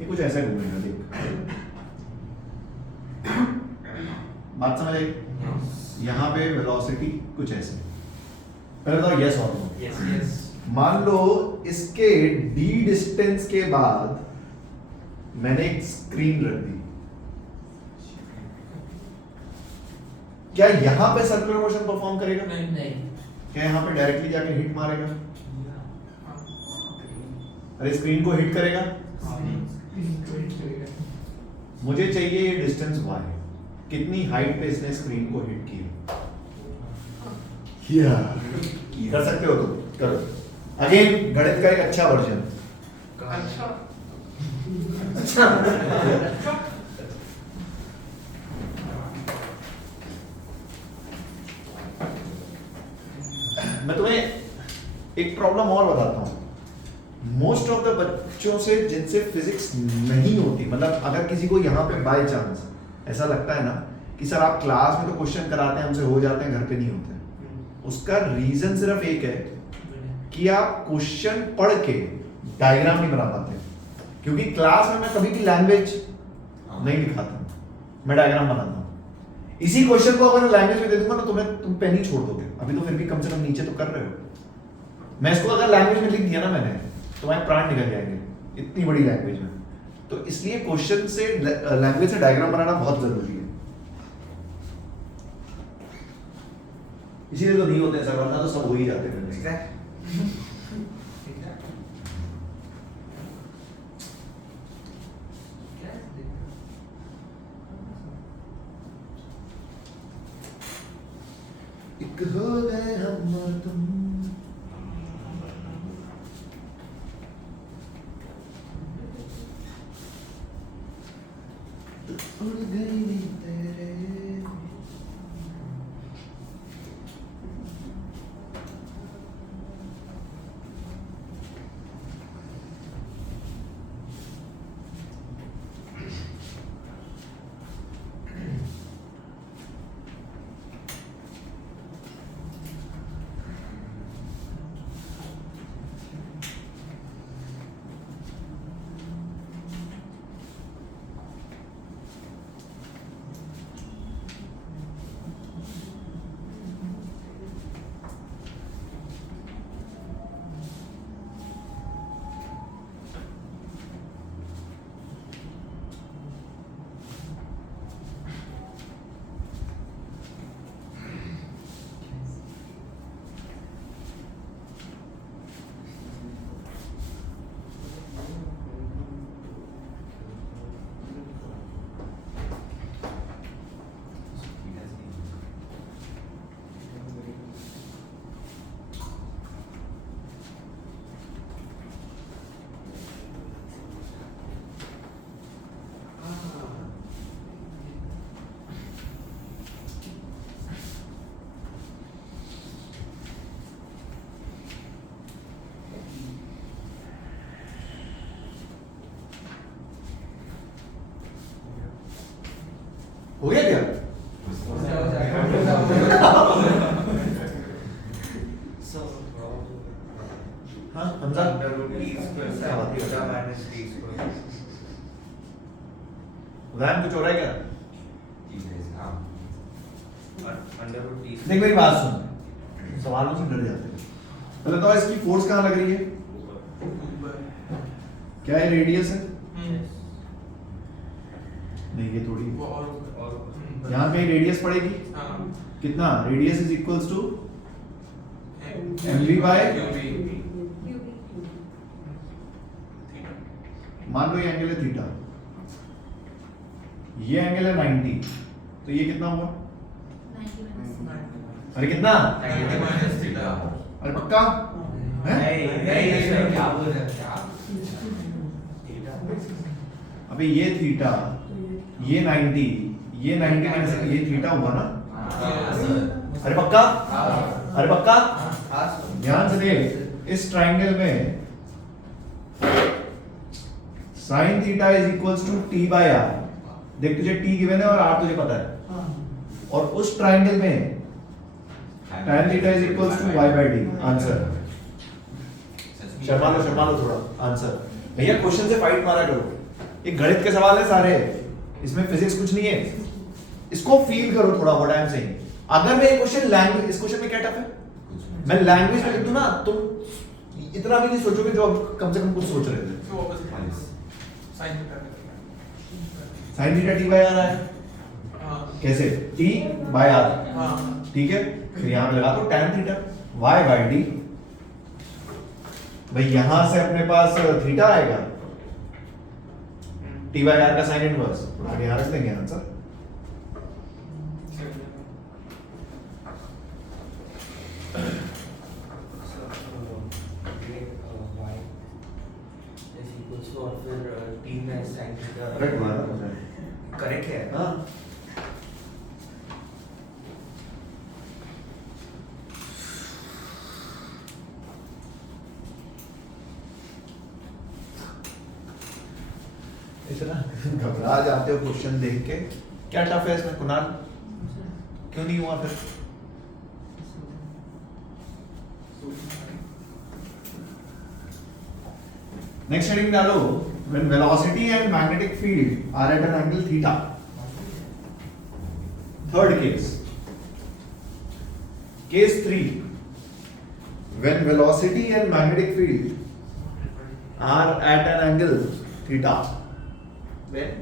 ये कुछ ऐसा घूमेगा, देख बात समझ आई? यहाँ पे वेलोसिटी कुछ ऐसे, पहले तो यस और नो। यस यस मान लो इसके d डिस्टेंस के बाद मैंने एक स्क्रीन रख दी, क्या यहां पे सर्कुलर मोशन परफॉर्म करेगा? नहीं क्या यहां पे डायरेक्टली जाके हिट मारेगा? अरे स्क्रीन को हिट करेगा? मुझे चाहिए ये डिस्टेंस y, कितनी हाइट पे इसने स्क्रीन को हिट किया। कर सकते हो तुम, करो। अगेन गणित का एक अच्छा वर्जन। मैं तुम्हें एक प्रॉब्लम और बताता हूं। मोस्ट ऑफ द बच्चों से जिनसे फिजिक्स नहीं होती, मतलब अगर किसी को यहाँ पे बाय चांस ऐसा लगता है ना कि सर आप क्लास में तो क्वेश्चन कराते हैं, हमसे हो जाते हैं, घर पे नहीं होते, उसका रीजन सिर्फ एक है कि आप क्वेश्चन पढ़ के डायग्राम नहीं बना पाते। क्योंकि क्लास में मैं कभी भी लैंग्वेज नहीं दिखाता, मैं डायग्राम बनाता हूँ। इसी क्वेश्चन को अगर लैंग्वेज में दे दूंगा ना तुम पेन ही छोड़ दोगे। अभी तो फिर भी कम से कम नीचे तो कर रहे हो। मैं इसको अगर लैंग्वेज में लिख दिया ना मैंने, तो तुम्हारे प्राण निकल जाएंगे, इतनी बड़ी लैंग्वेज में। तो इसलिए क्वेश्चन से लैंग्वेज से डायग्राम बनाना बहुत जरूरी है। इसीलिए तो नहीं होते सर, वरना तो सब हो ही जाते हैं। एक हो गए हम और तुम, उड़ गई नींद तेरे। रैम कुछ हो रहा है क्या? हाँ अंडर रूट टी देख मेरी बात सुन, सवालों से डर जाते हैं। पहले तो इसकी फोर्स कहाँ लग रही है? क्या है रेडियस है? नहीं ये थोड़ी वो और यहाँ कहीं रेडियस पड़ेगी। हाँ कितना? Radius is equals to mv by मान लो ये एंगल है थीटा, ये एंगल है 90, तो ये कितना हुआ? अरे कितना? अरे पक्का है? क्या बोल रहे हैं अबे ये थीटा, ये 90, ये 90 माइनस ये थीटा हुआ ना? अरे पक्का? अरे पक्का? ध्यान से देख, इस ट्राइंगल में sin theta is equals to t by r। देख तुझे t गिवन है और r तुझे पता है, और उस ट्राइंगल में tan theta is equals to y by d। Answer शर्मा लो थोड़ा। आंसर भैया क्वेश्चन से फाइट मारा करो, ये गणित के सवाल है सारे, इसमें फिजिक्स कुछ नहीं है, इसको फील करो थोड़ा। व्हाट आई एम सेइंग, अगर मैं ये क्वेश्चन लैंग्वेज, इस क्वेश्चन में क्या टफ है, मैं लैंग्वेज में लिख दूं ना, तुम इतना भी नहीं सोचोगे जो अब कम से कम कुछ सोच रहे थे। तो वापस sine theta sin theta t by r है, हाँ कैसे? t बाय r, हाँ ठीक है। फिर यहां पे लगा दो tan theta y by d। भाई यहां से अपने पास थीटा आएगा, t बाय r का sin इनवर्स, आगे यहां रख देंगे आंसर। और फिर टी में साइन थीटा करेक्ट मारा करेक्ट है। हाँ इतना घबरा जाते हो क्वेश्चन देख के, क्या टफ है इसमें कुणाल? क्यों नहीं हुआ फिर? नेक्स्ट हेडिंग डालो, when velocity and magnetic field are at an angle theta. Third case, case 3, when velocity and magnetic field are at an angle theta. When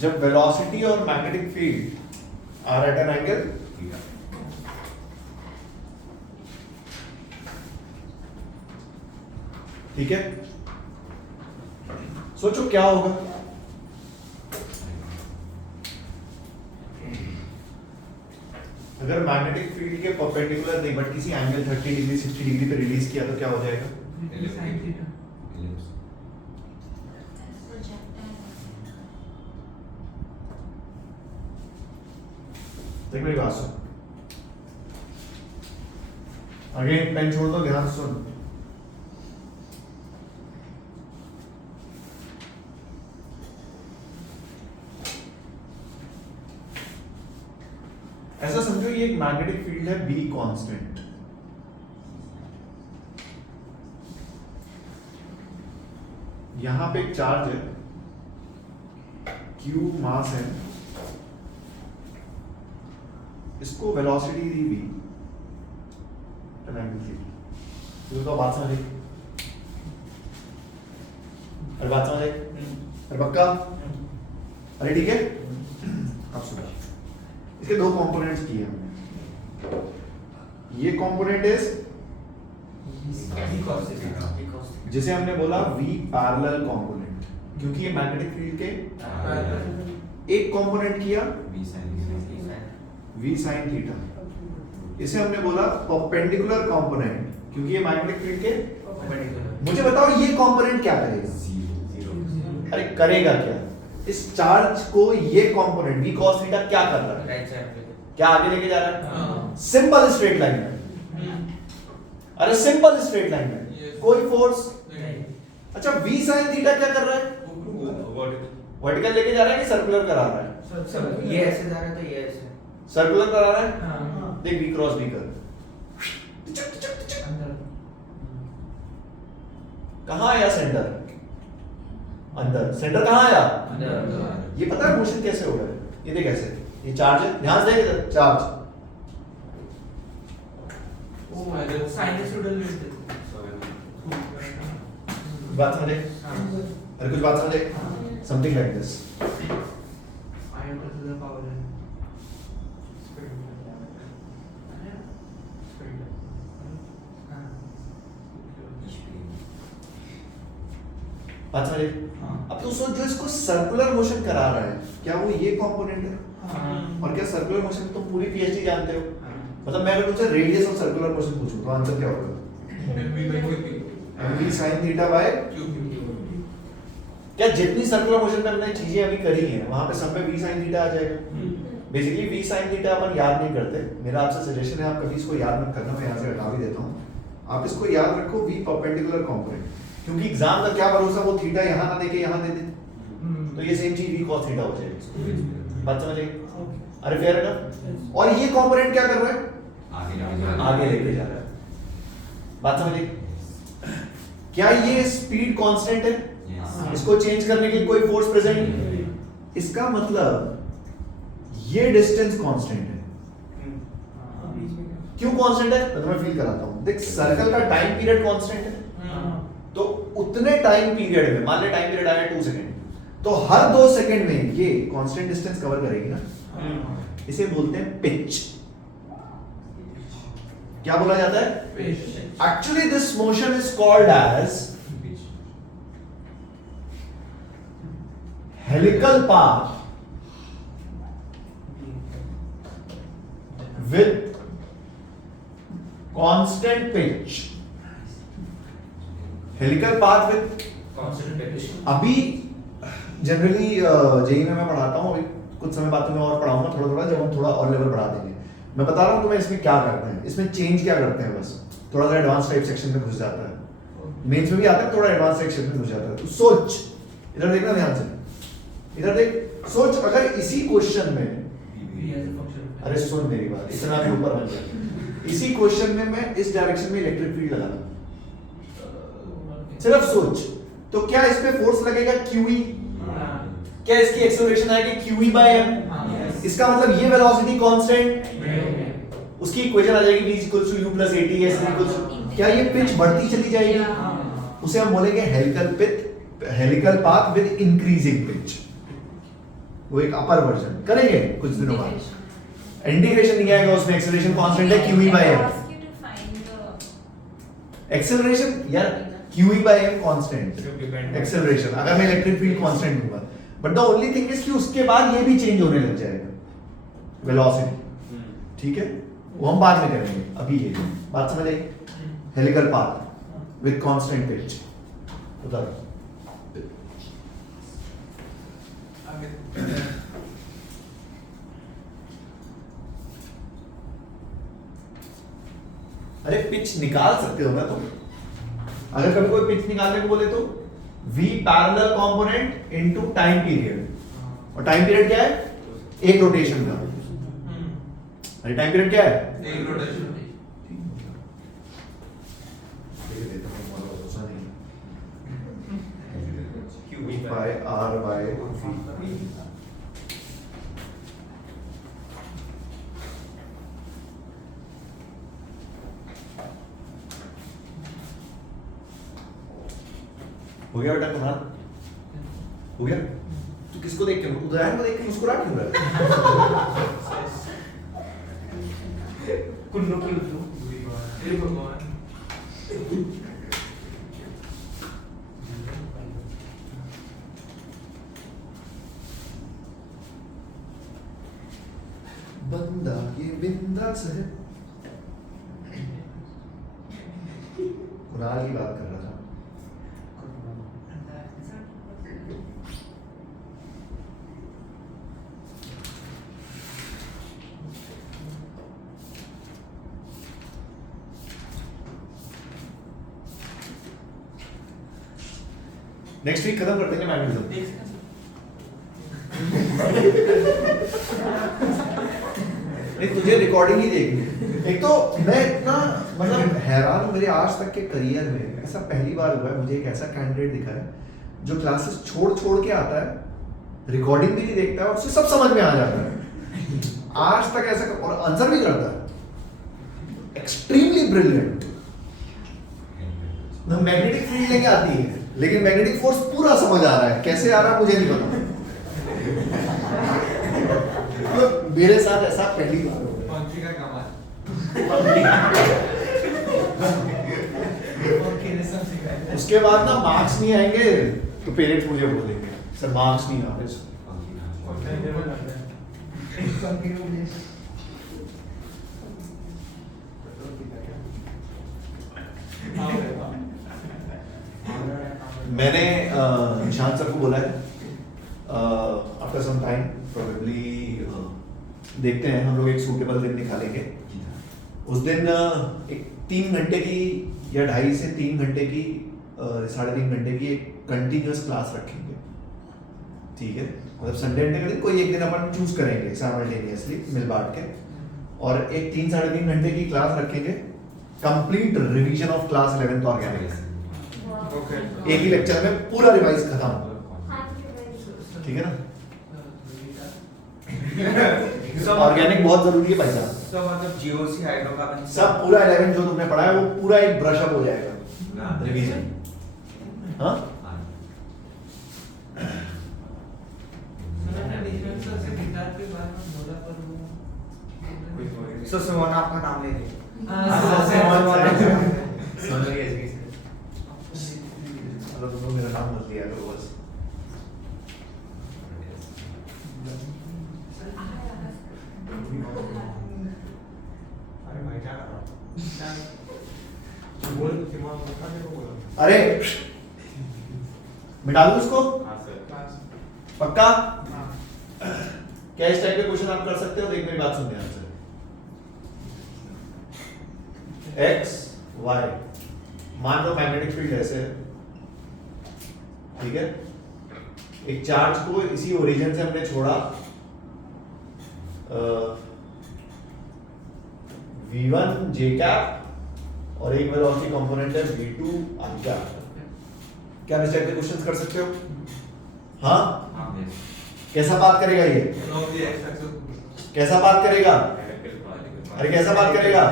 जब वेलोसिटी और magnetic field are at an angle, ठीक है, सोचो क्या होगा। अगर मैग्नेटिक फील्ड के परपेंडिकुलर नहीं बट किसी एंगल 30 डिग्री 60 डिग्री पे रिलीज किया तो क्या हो जाएगा? देख मेरी बात सुन, अगेन पेन छोड़ दो, ध्यान से सुन। ऐसा समझो ये एक मैग्नेटिक फील्ड है बी कांस्टेंट, यहां पे एक चार्ज है Q मास है, इसको वेलोसिटी दी भी तो बात समझ, अरे बात समझ, अरे पक्का, अरे ठीक है। अब सुनो, इसके दो कंपोनेंट्स किए हमने, ये कंपोनेंट इज जिसे हमने बोला V पैरेलल कंपोनेंट, क्योंकि ये मैग्नेटिक फील्ड के एक कंपोनेंट किया v sin थीटा, इसे हमने बोला परपेंडिकुलर कंपोनेंट, क्योंकि ये मैग्नेटिक फील्ड के मुझे बताओ ये कंपोनेंट क्या करेगा? अरे करेगा क्या? इस चार्ज को ये कंपोनेंट v cos थीटा क्या कर रहा है? राइट साइड पे क्या आगे लेके जा रहा है? हाँ। सिंपल स्ट्रेट लाइन में। अरे सिंपल स्ट्रेट लाइन में Yes. कोई फोर्स। नहीं। अच्छा v sin थीटा क्या कर रहा है? वर्टिकल लेके जा रहा है कि सर्कुलर करा रहा है? ये ऐसे जा रहा है तो ये ऐसे सर्कुलर करा रहा है। हाँ। देख v क्रॉस v कर, कहां आया सेंटर? अंदर। सेंटर कहां आया? अंदर। ये पता है मोशन कैसे हो रहा है? ये देख ऐसे, ये चार्ज है, ध्यान से देख इधर, चार्ज। साइनसोइडल बात समझे? अरे कुछ बात समझे? Something like this. बात समझे? अब तो सोच, जो इसको सर्कुलर मोशन करा रहा है, क्या वो ये कंपोनेंट है? और क्या सर्कुलर मोशन तुम पूरी पीएचडी जानते हो? मतलब मैं अगर तुमसे रेडियस ऑफ सर्कुलर मोशन पूछूं तो आंसर क्या होगा? mv sin थीटा बाय, क्या जितनी सर्कुलर मोशन में हमने चीजें अभी करी हैं वहां पे सब में v sin थीटा आ जाएगा। बेसिकली v sin थीटा अपन याद नहीं करते, मेरा आपसे सजेशन है आप कभी इसको याद मत करना, मैं यहाँ से हटा भी देता हूँ। आप इसको याद रखो v परपेंडिकुलर कंपोनेंट, क्योंकि एग्जाम का क्या भरोसा वो थीटा यहाँ ना देके यहाँ दे दे, तो ये सेम चीज v cos थीटा हो जाएगी। बात समझ आई? अरे फेयर है ना? और ये कंपोनेंट क्या कर रहा है? आगे लेके जा रहा है। बात समझ आई? क्या ये स्पीड कांस्टेंट है? इसको चेंज करने के लिए कोई फोर्स प्रेजेंट नहीं। इसका मतलब ये डिस्टेंस कांस्टेंट है। क्यों कांस्टेंट है? मैं तुम्हें फील कराता हूं। देख सर्कल का टाइम पीरियड कांस्टेंट है, तो उतने टाइम पीरियड में, मान ले टाइम पीरियड आया 2 सेकंड, तो हर 2 सेकंड में ये कांस्टेंट डिस्टेंस कवर करेगी ना। इसे बोलते हैं पिच। क्या बोला जाता है? Actually this motion is called as helical path with constant pitch। Helical path with, अभी जनरली जेई में मैं पढ़ाता हूँ, अभी कुछ समय बाद में और पढ़ाऊंगा थोड़ा थोड़ा, जब हम थोड़ा और लेवल बढ़ा देंगे। मैं बता रहा हूँ तुम्हें इसमें क्या करते हैं, इसमें चेंज क्या करते हैं, बस थोड़ा सा एडवांस टाइप सेक्शन में घुस जाता है, मेंस में भी आता है, थोड़ा एडवांस सेक्शन में घुस जाता है। तो सोच, इधर देखना ध्यान से, इधर देख, सोच अगर इसी क्वेश्चन में, अरे सुन मेरी बात, इतना भी ऊपर मत जा, इसी क्वेश्चन में मैं इस डायरेक्शन में इलेक्ट्रिक फील्ड लगा दूं, सिर्फ सोच, तो क्या इस पे फोर्स लगेगा QE? क्या इसकी एक्सेलरेशन आएगी QE बाय m? इसका मतलब ये वेलोसिटी कांस्टेंट, उसकी इक्वेशन आ जाएगी v equals to u plus at s equals to, क्या ये पिच बढ़ती चली जाएगी? उसे हम बोलेंगे helical path with increasing pitch. वो एक अपर वर्जन करेंगे कुछ दिनों बाद। इंटीग्रेशन नहीं आएगा उसमें, एक्सेलरेशन कांस्टेंट है QE बाय m। एक्सेलरेशन यार QE बाय m कांस्टेंट, एक्सेलरेशन अगर मैं इलेक्ट्रिक फील्ड कांस्टेंट दूंगा, but the only thing is कि उसके बाद ये भी चेंज होने लग जाएगा वेलोसिटी, ठीक है, वो हम बाद में करेंगे, अभी ये बात समझ आई? Helical path with constant pitch. उधर अरे पिच निकाल सकते हो ना तुम, अगर कभी कोई पिच निकालने को बोले तो v parallel component into time period, और टाइम पीरियड क्या है? एक रोटेशन का। अरे टाइम पीरियड क्या है? एक rotation. QE by r by v। हो गया बेटा तुम्हारा? हो गया? तू किसको देख के, उदयन को देख के मुस्कुरा क्यों रहा है? कुन्नू कुल्लू हे भगवान। बंद बिंदा ये बिंदास है। कुणाल की बात कर रहा था। नेक्स्ट वीक खत्म करते हैं मैग्नेटिज्म। नहीं तुझे रिकॉर्डिंग ही देखनी। एक तो मैं इतना मतलब हैरान हूँ, मेरे आज तक के करियर में ऐसा पहली बार हुआ है मुझे एक ऐसा कैंडिडेट दिखा है जो क्लासेस छोड़ छोड़ के आता है, रिकॉर्डिंग भी नहीं देखता है और उसे सब समझ में आ जाता है। आज तक ऐसा और आंसर भी करता है। Extremely brilliant. मैग्नेटिक फील्ड लेके आती है लेकिन मैग्नेटिक फोर्स पूरा समझ आ रहा है, कैसे आ रहा है मुझे नहीं पता। तो मेरे साथ ऐसा पहली बार हुआ है। पंखी का कमाल। उसके बाद ना मार्क्स नहीं आएंगे तो पेरेंट्स मुझे बोलेंगे सर मार्क्स नहीं आ रहे। मैंने निशांत सर को बोला है आफ्टर सम टाइम प्रोबेबली देखते हैं हम लोग एक सूटेबल दिन निकालेंगे। उस दिन एक 3 घंटे की या 2.5 से 3 घंटे की 3.5 घंटे की एक कंटिन्यूअस क्लास रखेंगे, ठीक है। मतलब संडे का दिन कोई एक दिन अपन चूज करेंगे साइमल्टेनियसली मिल बांट के, और एक 3-3.5 घंटे की क्लास रखेंगे, complete revision of class 11th organic. एक ही लेक्चर में पूरा रिवाइज खत्म, ठीक है ना। ऑर्गेनिक बहुत जरूरी है भाई साहब। तो मतलब जीओसी हाइड्रोकार्बन सब पूरा 11 जो तुमने पढ़ा है वो पूरा एक ब्रश अप हो जाएगा रिवीजन। हाँ सो सुमन आपका नाम ले लें। मतलब तुम लोग मेरा नाम मत लिया करो बस। अरे मिटा दूं इसको? पक्का? क्या इस टाइप के क्वेश्चन आप कर सकते हो? देख मेरी बात सुन ध्यान से। एक्स वाई मान लो मैग्नेटिक फील्ड ऐसे है, ठीक है। एक चार्ज को इसी ओरिजिन से हमने छोड़ा v1 j कैप और एक वेलोसिटी कंपोनेंट है v2 i कैप। क्या इस टाइप के क्वेश्चंस कर सकते हो? हाँ कैसा बात करेगा ये? कैसा बात करेगा? अरे कैसा बात करेगा?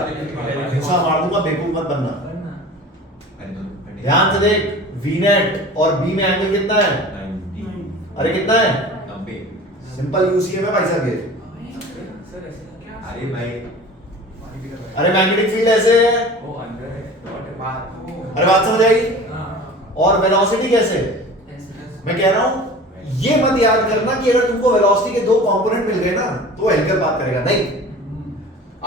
गुस्सा मार दूंगा, बेवकूफ मत बनना। ध्यान से देख, v नेट और b में एंगल कितना है? अरे कितना है? 90। सिंपल यूसीएम है भाई साहब ये। अरे भाई अरे मैग्नेटिक फील्ड ऐसे है, वो अंदर है अरे बात समझ आई? और वेलोसिटी कैसे? मैं कह रहा हूं ये मत याद करना कि अगर तुमको वेलोसिटी के 2 कंपोनेंट मिल गए ना तो हेलिकल बात करेगा, नहीं।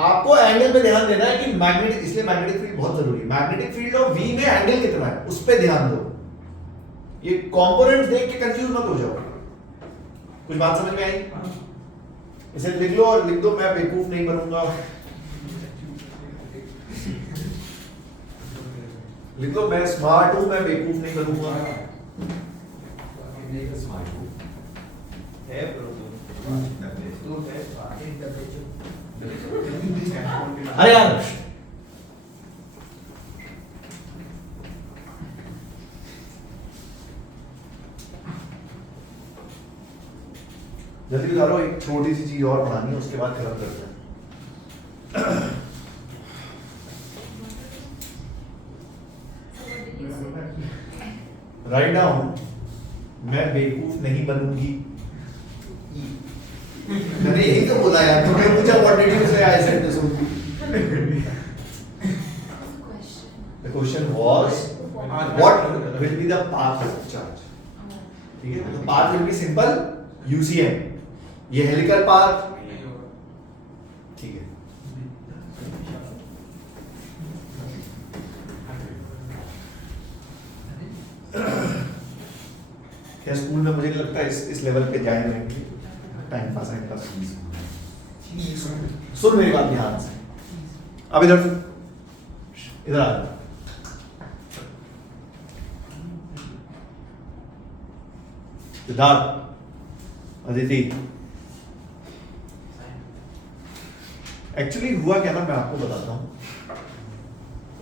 आपको एंगल पे ध्यान देना है कि मैग्नेटिक, इसलिए मैग्नेटिक फील्ड बहुत जरूरी है। मैग्नेटिक फील्ड और v में एंगल कितना है उस पे ध्यान दो। ये कंपोनेंट्स देख के कंफ्यूज मत हो जाओ। कुछ बात समझ में आई? इसे लिख लो और लिख दो, मैं बेवकूफ नहीं बनूंगा। लिख दो, मैं स्मार्ट हूं, मैं बेवकूफ नहीं बनूंगा। है ब्रो तो है अरे यार जल्दी बता रहा हूं, एक छोटी सी चीज और पढ़ानी है उसके बाद खत्म करते हैं। राइट डाउन, मैं बेवकूफ नहीं बनूंगी। मैंने यही तो बोला यार, तुमने पूछा व्हाट डिड यू से, I said this only. The question was what will be the path of charge, ठीक है। तो path will be simple UCM. ये हेलिकल पाथ, ठीक है। क्या स्कूल में मुझे नहीं लगता इस लेवल पे जाएंगे, टाइम पास सुन मेरी बात ध्यान से। अब इधर सुन, इधर आ। सिद्धार्थ, अदिति, एक्चुअली हुआ क्या ना, मैं आपको बताता हूँ।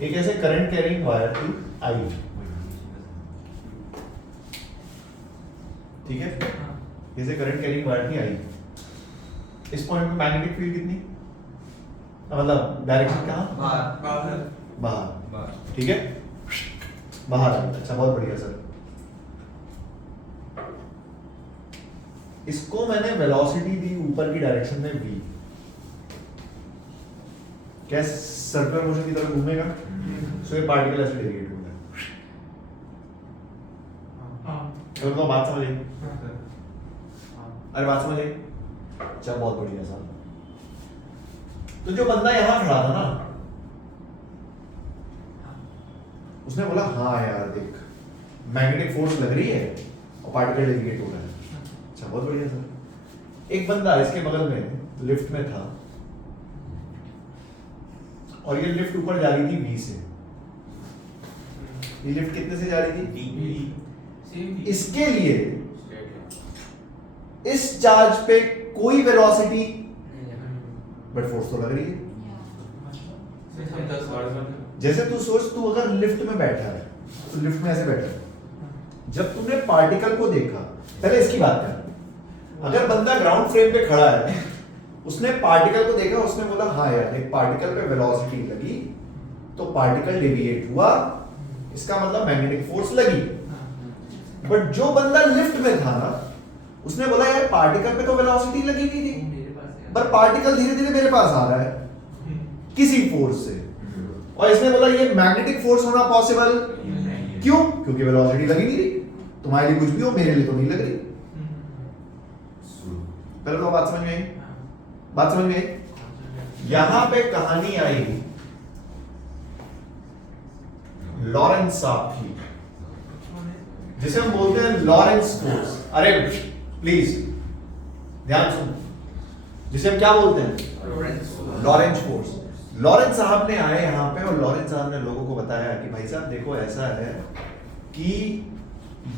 एक ऐसे करंट कैरिंग वायर थी आई, ठीक है, जैसे करंट कैरिंग वायर थी आई। इस पॉइंट में मैग्नेटिक फील्ड कितनी, मतलब डायरेक्शन कहाँ, बाहर बाहर, ठीक है, बाहर। अच्छा, बहुत बढ़िया सर। इसको मैंने वेलोसिटी दी ऊपर की डायरेक्शन में v, क्या सर्कुलर मोशन की तरफ घूमेगा, सो ये पार्टिकल ऐसे डेविएट होगा। तो बात समझ आई? अरे बात समझ आई? अच्छा, बहुत बढ़िया सर। तो जो बंदा यहां खड़ा था ना, उसने बोला हाँ यार देख, मैग्नेटिक फोर्स लग रही है और पार्टिकल डेविएट हो रहा है। अच्छा, बहुत बढ़िया सर। एक बंदा इसके बगल में लिफ्ट में था और ये लिफ्ट ऊपर जा रही थी v से। ये लिफ्ट कितने से जा रही थी? इसके लिए इस चार्ज पे कोई वेलोसिटी बट फोर्स तो लग रही है। जैसे तू सोच, तू अगर लिफ्ट में बैठा है, तो लिफ्ट में ऐसे बैठा है, जब तूने पार्टिकल को देखा, पहले इसकी बात कर, अगर बंदा ग्राउंड फ्रेम पे खड़ा है, उसने पार्टिकल को देखा, उसने बोला हाँ यार एक पार्टिकल पे वेलोसिटी लगी तो पार्टिकल डेविएट हुआ, इसका मतलब मैग्नेटिक फोर्स लगी। बट जो बंदा लिफ्ट में था ना, उसने बोला यार पार्टिकल पे तो वेलोसिटी लगी नहीं थी, पर पार्टिकल धीरे धीरे मेरे पास आ रहा है किसी फोर्स से, और इसने बोला ये मैग्नेटिक फोर्स होना पॉसिबल क्यों? क्योंकि वेलोसिटी लगी नहीं रही। तुम्हारे लिए कुछ भी हो, मेरे लिए तो नहीं लग रही। पहले तो बात समझ में आई? बात समझ में आई? यहां पे कहानी आई लॉरेंस साहब की, जिसे हम बोलते हैं लॉरेंस फोर्स। अरे प्लीज ध्यान सुन, जिसे हम क्या बोलते हैं? Lawrence force. लॉरेंस साहब ने आए यहां पे और लॉरेंस साहब ने लोगों को बताया कि भाई साहब देखो ऐसा है कि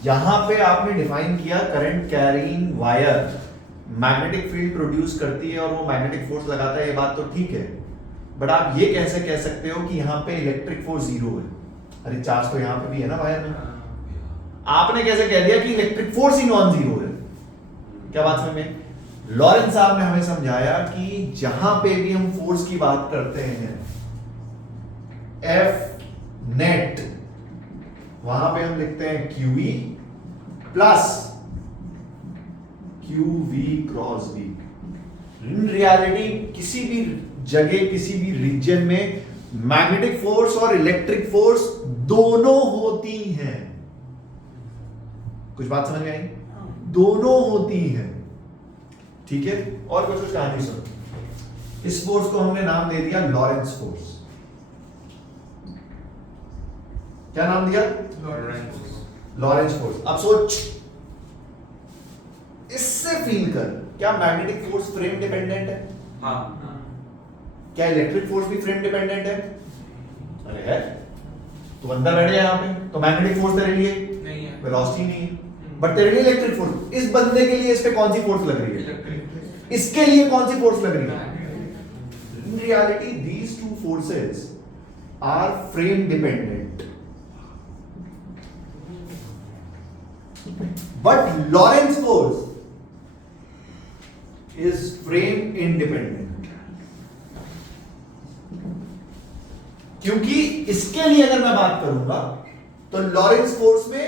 यहां पे आपने डिफाइन किया current carrying wire magnetic field produce करती है और वो मैग्नेटिक फोर्स लगाता है, ये बात तो ठीक है, बट आप ये कैसे कह सकते हो कि यहां पे इलेक्ट्रिक फोर्स जीरो है? अरे चार्ज तो यहां पे भी है ना वायर में। आपने कैसे कह दिया कि इलेक्ट्रिक फोर्स ही नॉन जीरो है? क्या बात समझ में? लॉरेंस साहब ने हमें समझाया कि जहां पे भी हम फोर्स की बात करते हैं, F नेट, वहां पे हम लिखते हैं QE plus QV cross V। In reality किसी भी जगह, किसी भी रीजन में मैग्नेटिक फोर्स और इलेक्ट्रिक फोर्स दोनों होती हैं। कुछ बात समझ में आई? दोनों होती हैं, ठीक है। और कुछ कहानी सुनो। इस फोर्स को हमने नाम दे दिया लॉरेंस फोर्स। क्या नाम दिया? Lawrence force. अब सोच, इससे फील कर, क्या मैग्नेटिक फोर्स फ्रेम डिपेंडेंट है? क्या इलेक्ट्रिक फोर्स भी फ्रेम डिपेंडेंट है? अरे है, तो अंदर बैठ गया यहां पे, तो मैग्नेटिक फोर्स तेरे लिए नहीं है, वेलोसिटी नहीं है, बट तेरे लिए इलेक्ट्रिक फोर्स। इस बंदे के लिए इस पे कौन सी फोर्स लग रही है? इसके लिए कौन सी फोर्स लग रही है? In reality these two forces are frame dependent, but Lorentz force is frame independent। क्योंकि इसके लिए अगर मैं बात करूंगा तो लॉरेंस फोर्स में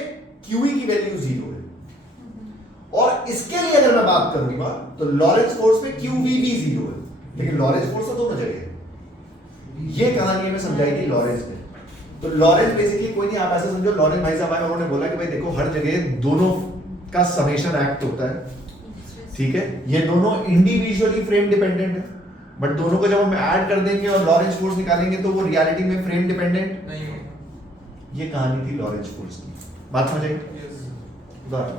QE की वैल्यू 0 है, और इसके लिए अगर मैं बात करूंगा तो लॉरेंस फोर्स में QV भी 0 है, लेकिन लॉरेंस फोर्स तो दोनों जगह है। ये कहानी हमें समझाई थी लॉरेंस ने। तो लॉरेंस बेसिकली कोई नहीं, आप ऐसा समझो लॉरेंस भाई साहब आए, उन्होंने बोला कि भाई देखो हर जगह दोनों का समेशन एक्ट होता है, ठीक है। ये दोनों इंडिविजुअली फ्रेम डिपेंडेंट है, बट दोनों को जब हम ऐड कर देंगे और लॉरेंज फोर्स निकालेंगे तो वो रियलिटी में फ्रेम डिपेंडेंट नहीं होगा। ये कहानी थी लॉरेंज फोर्स की। बात समझ आई? यस। उदाहरण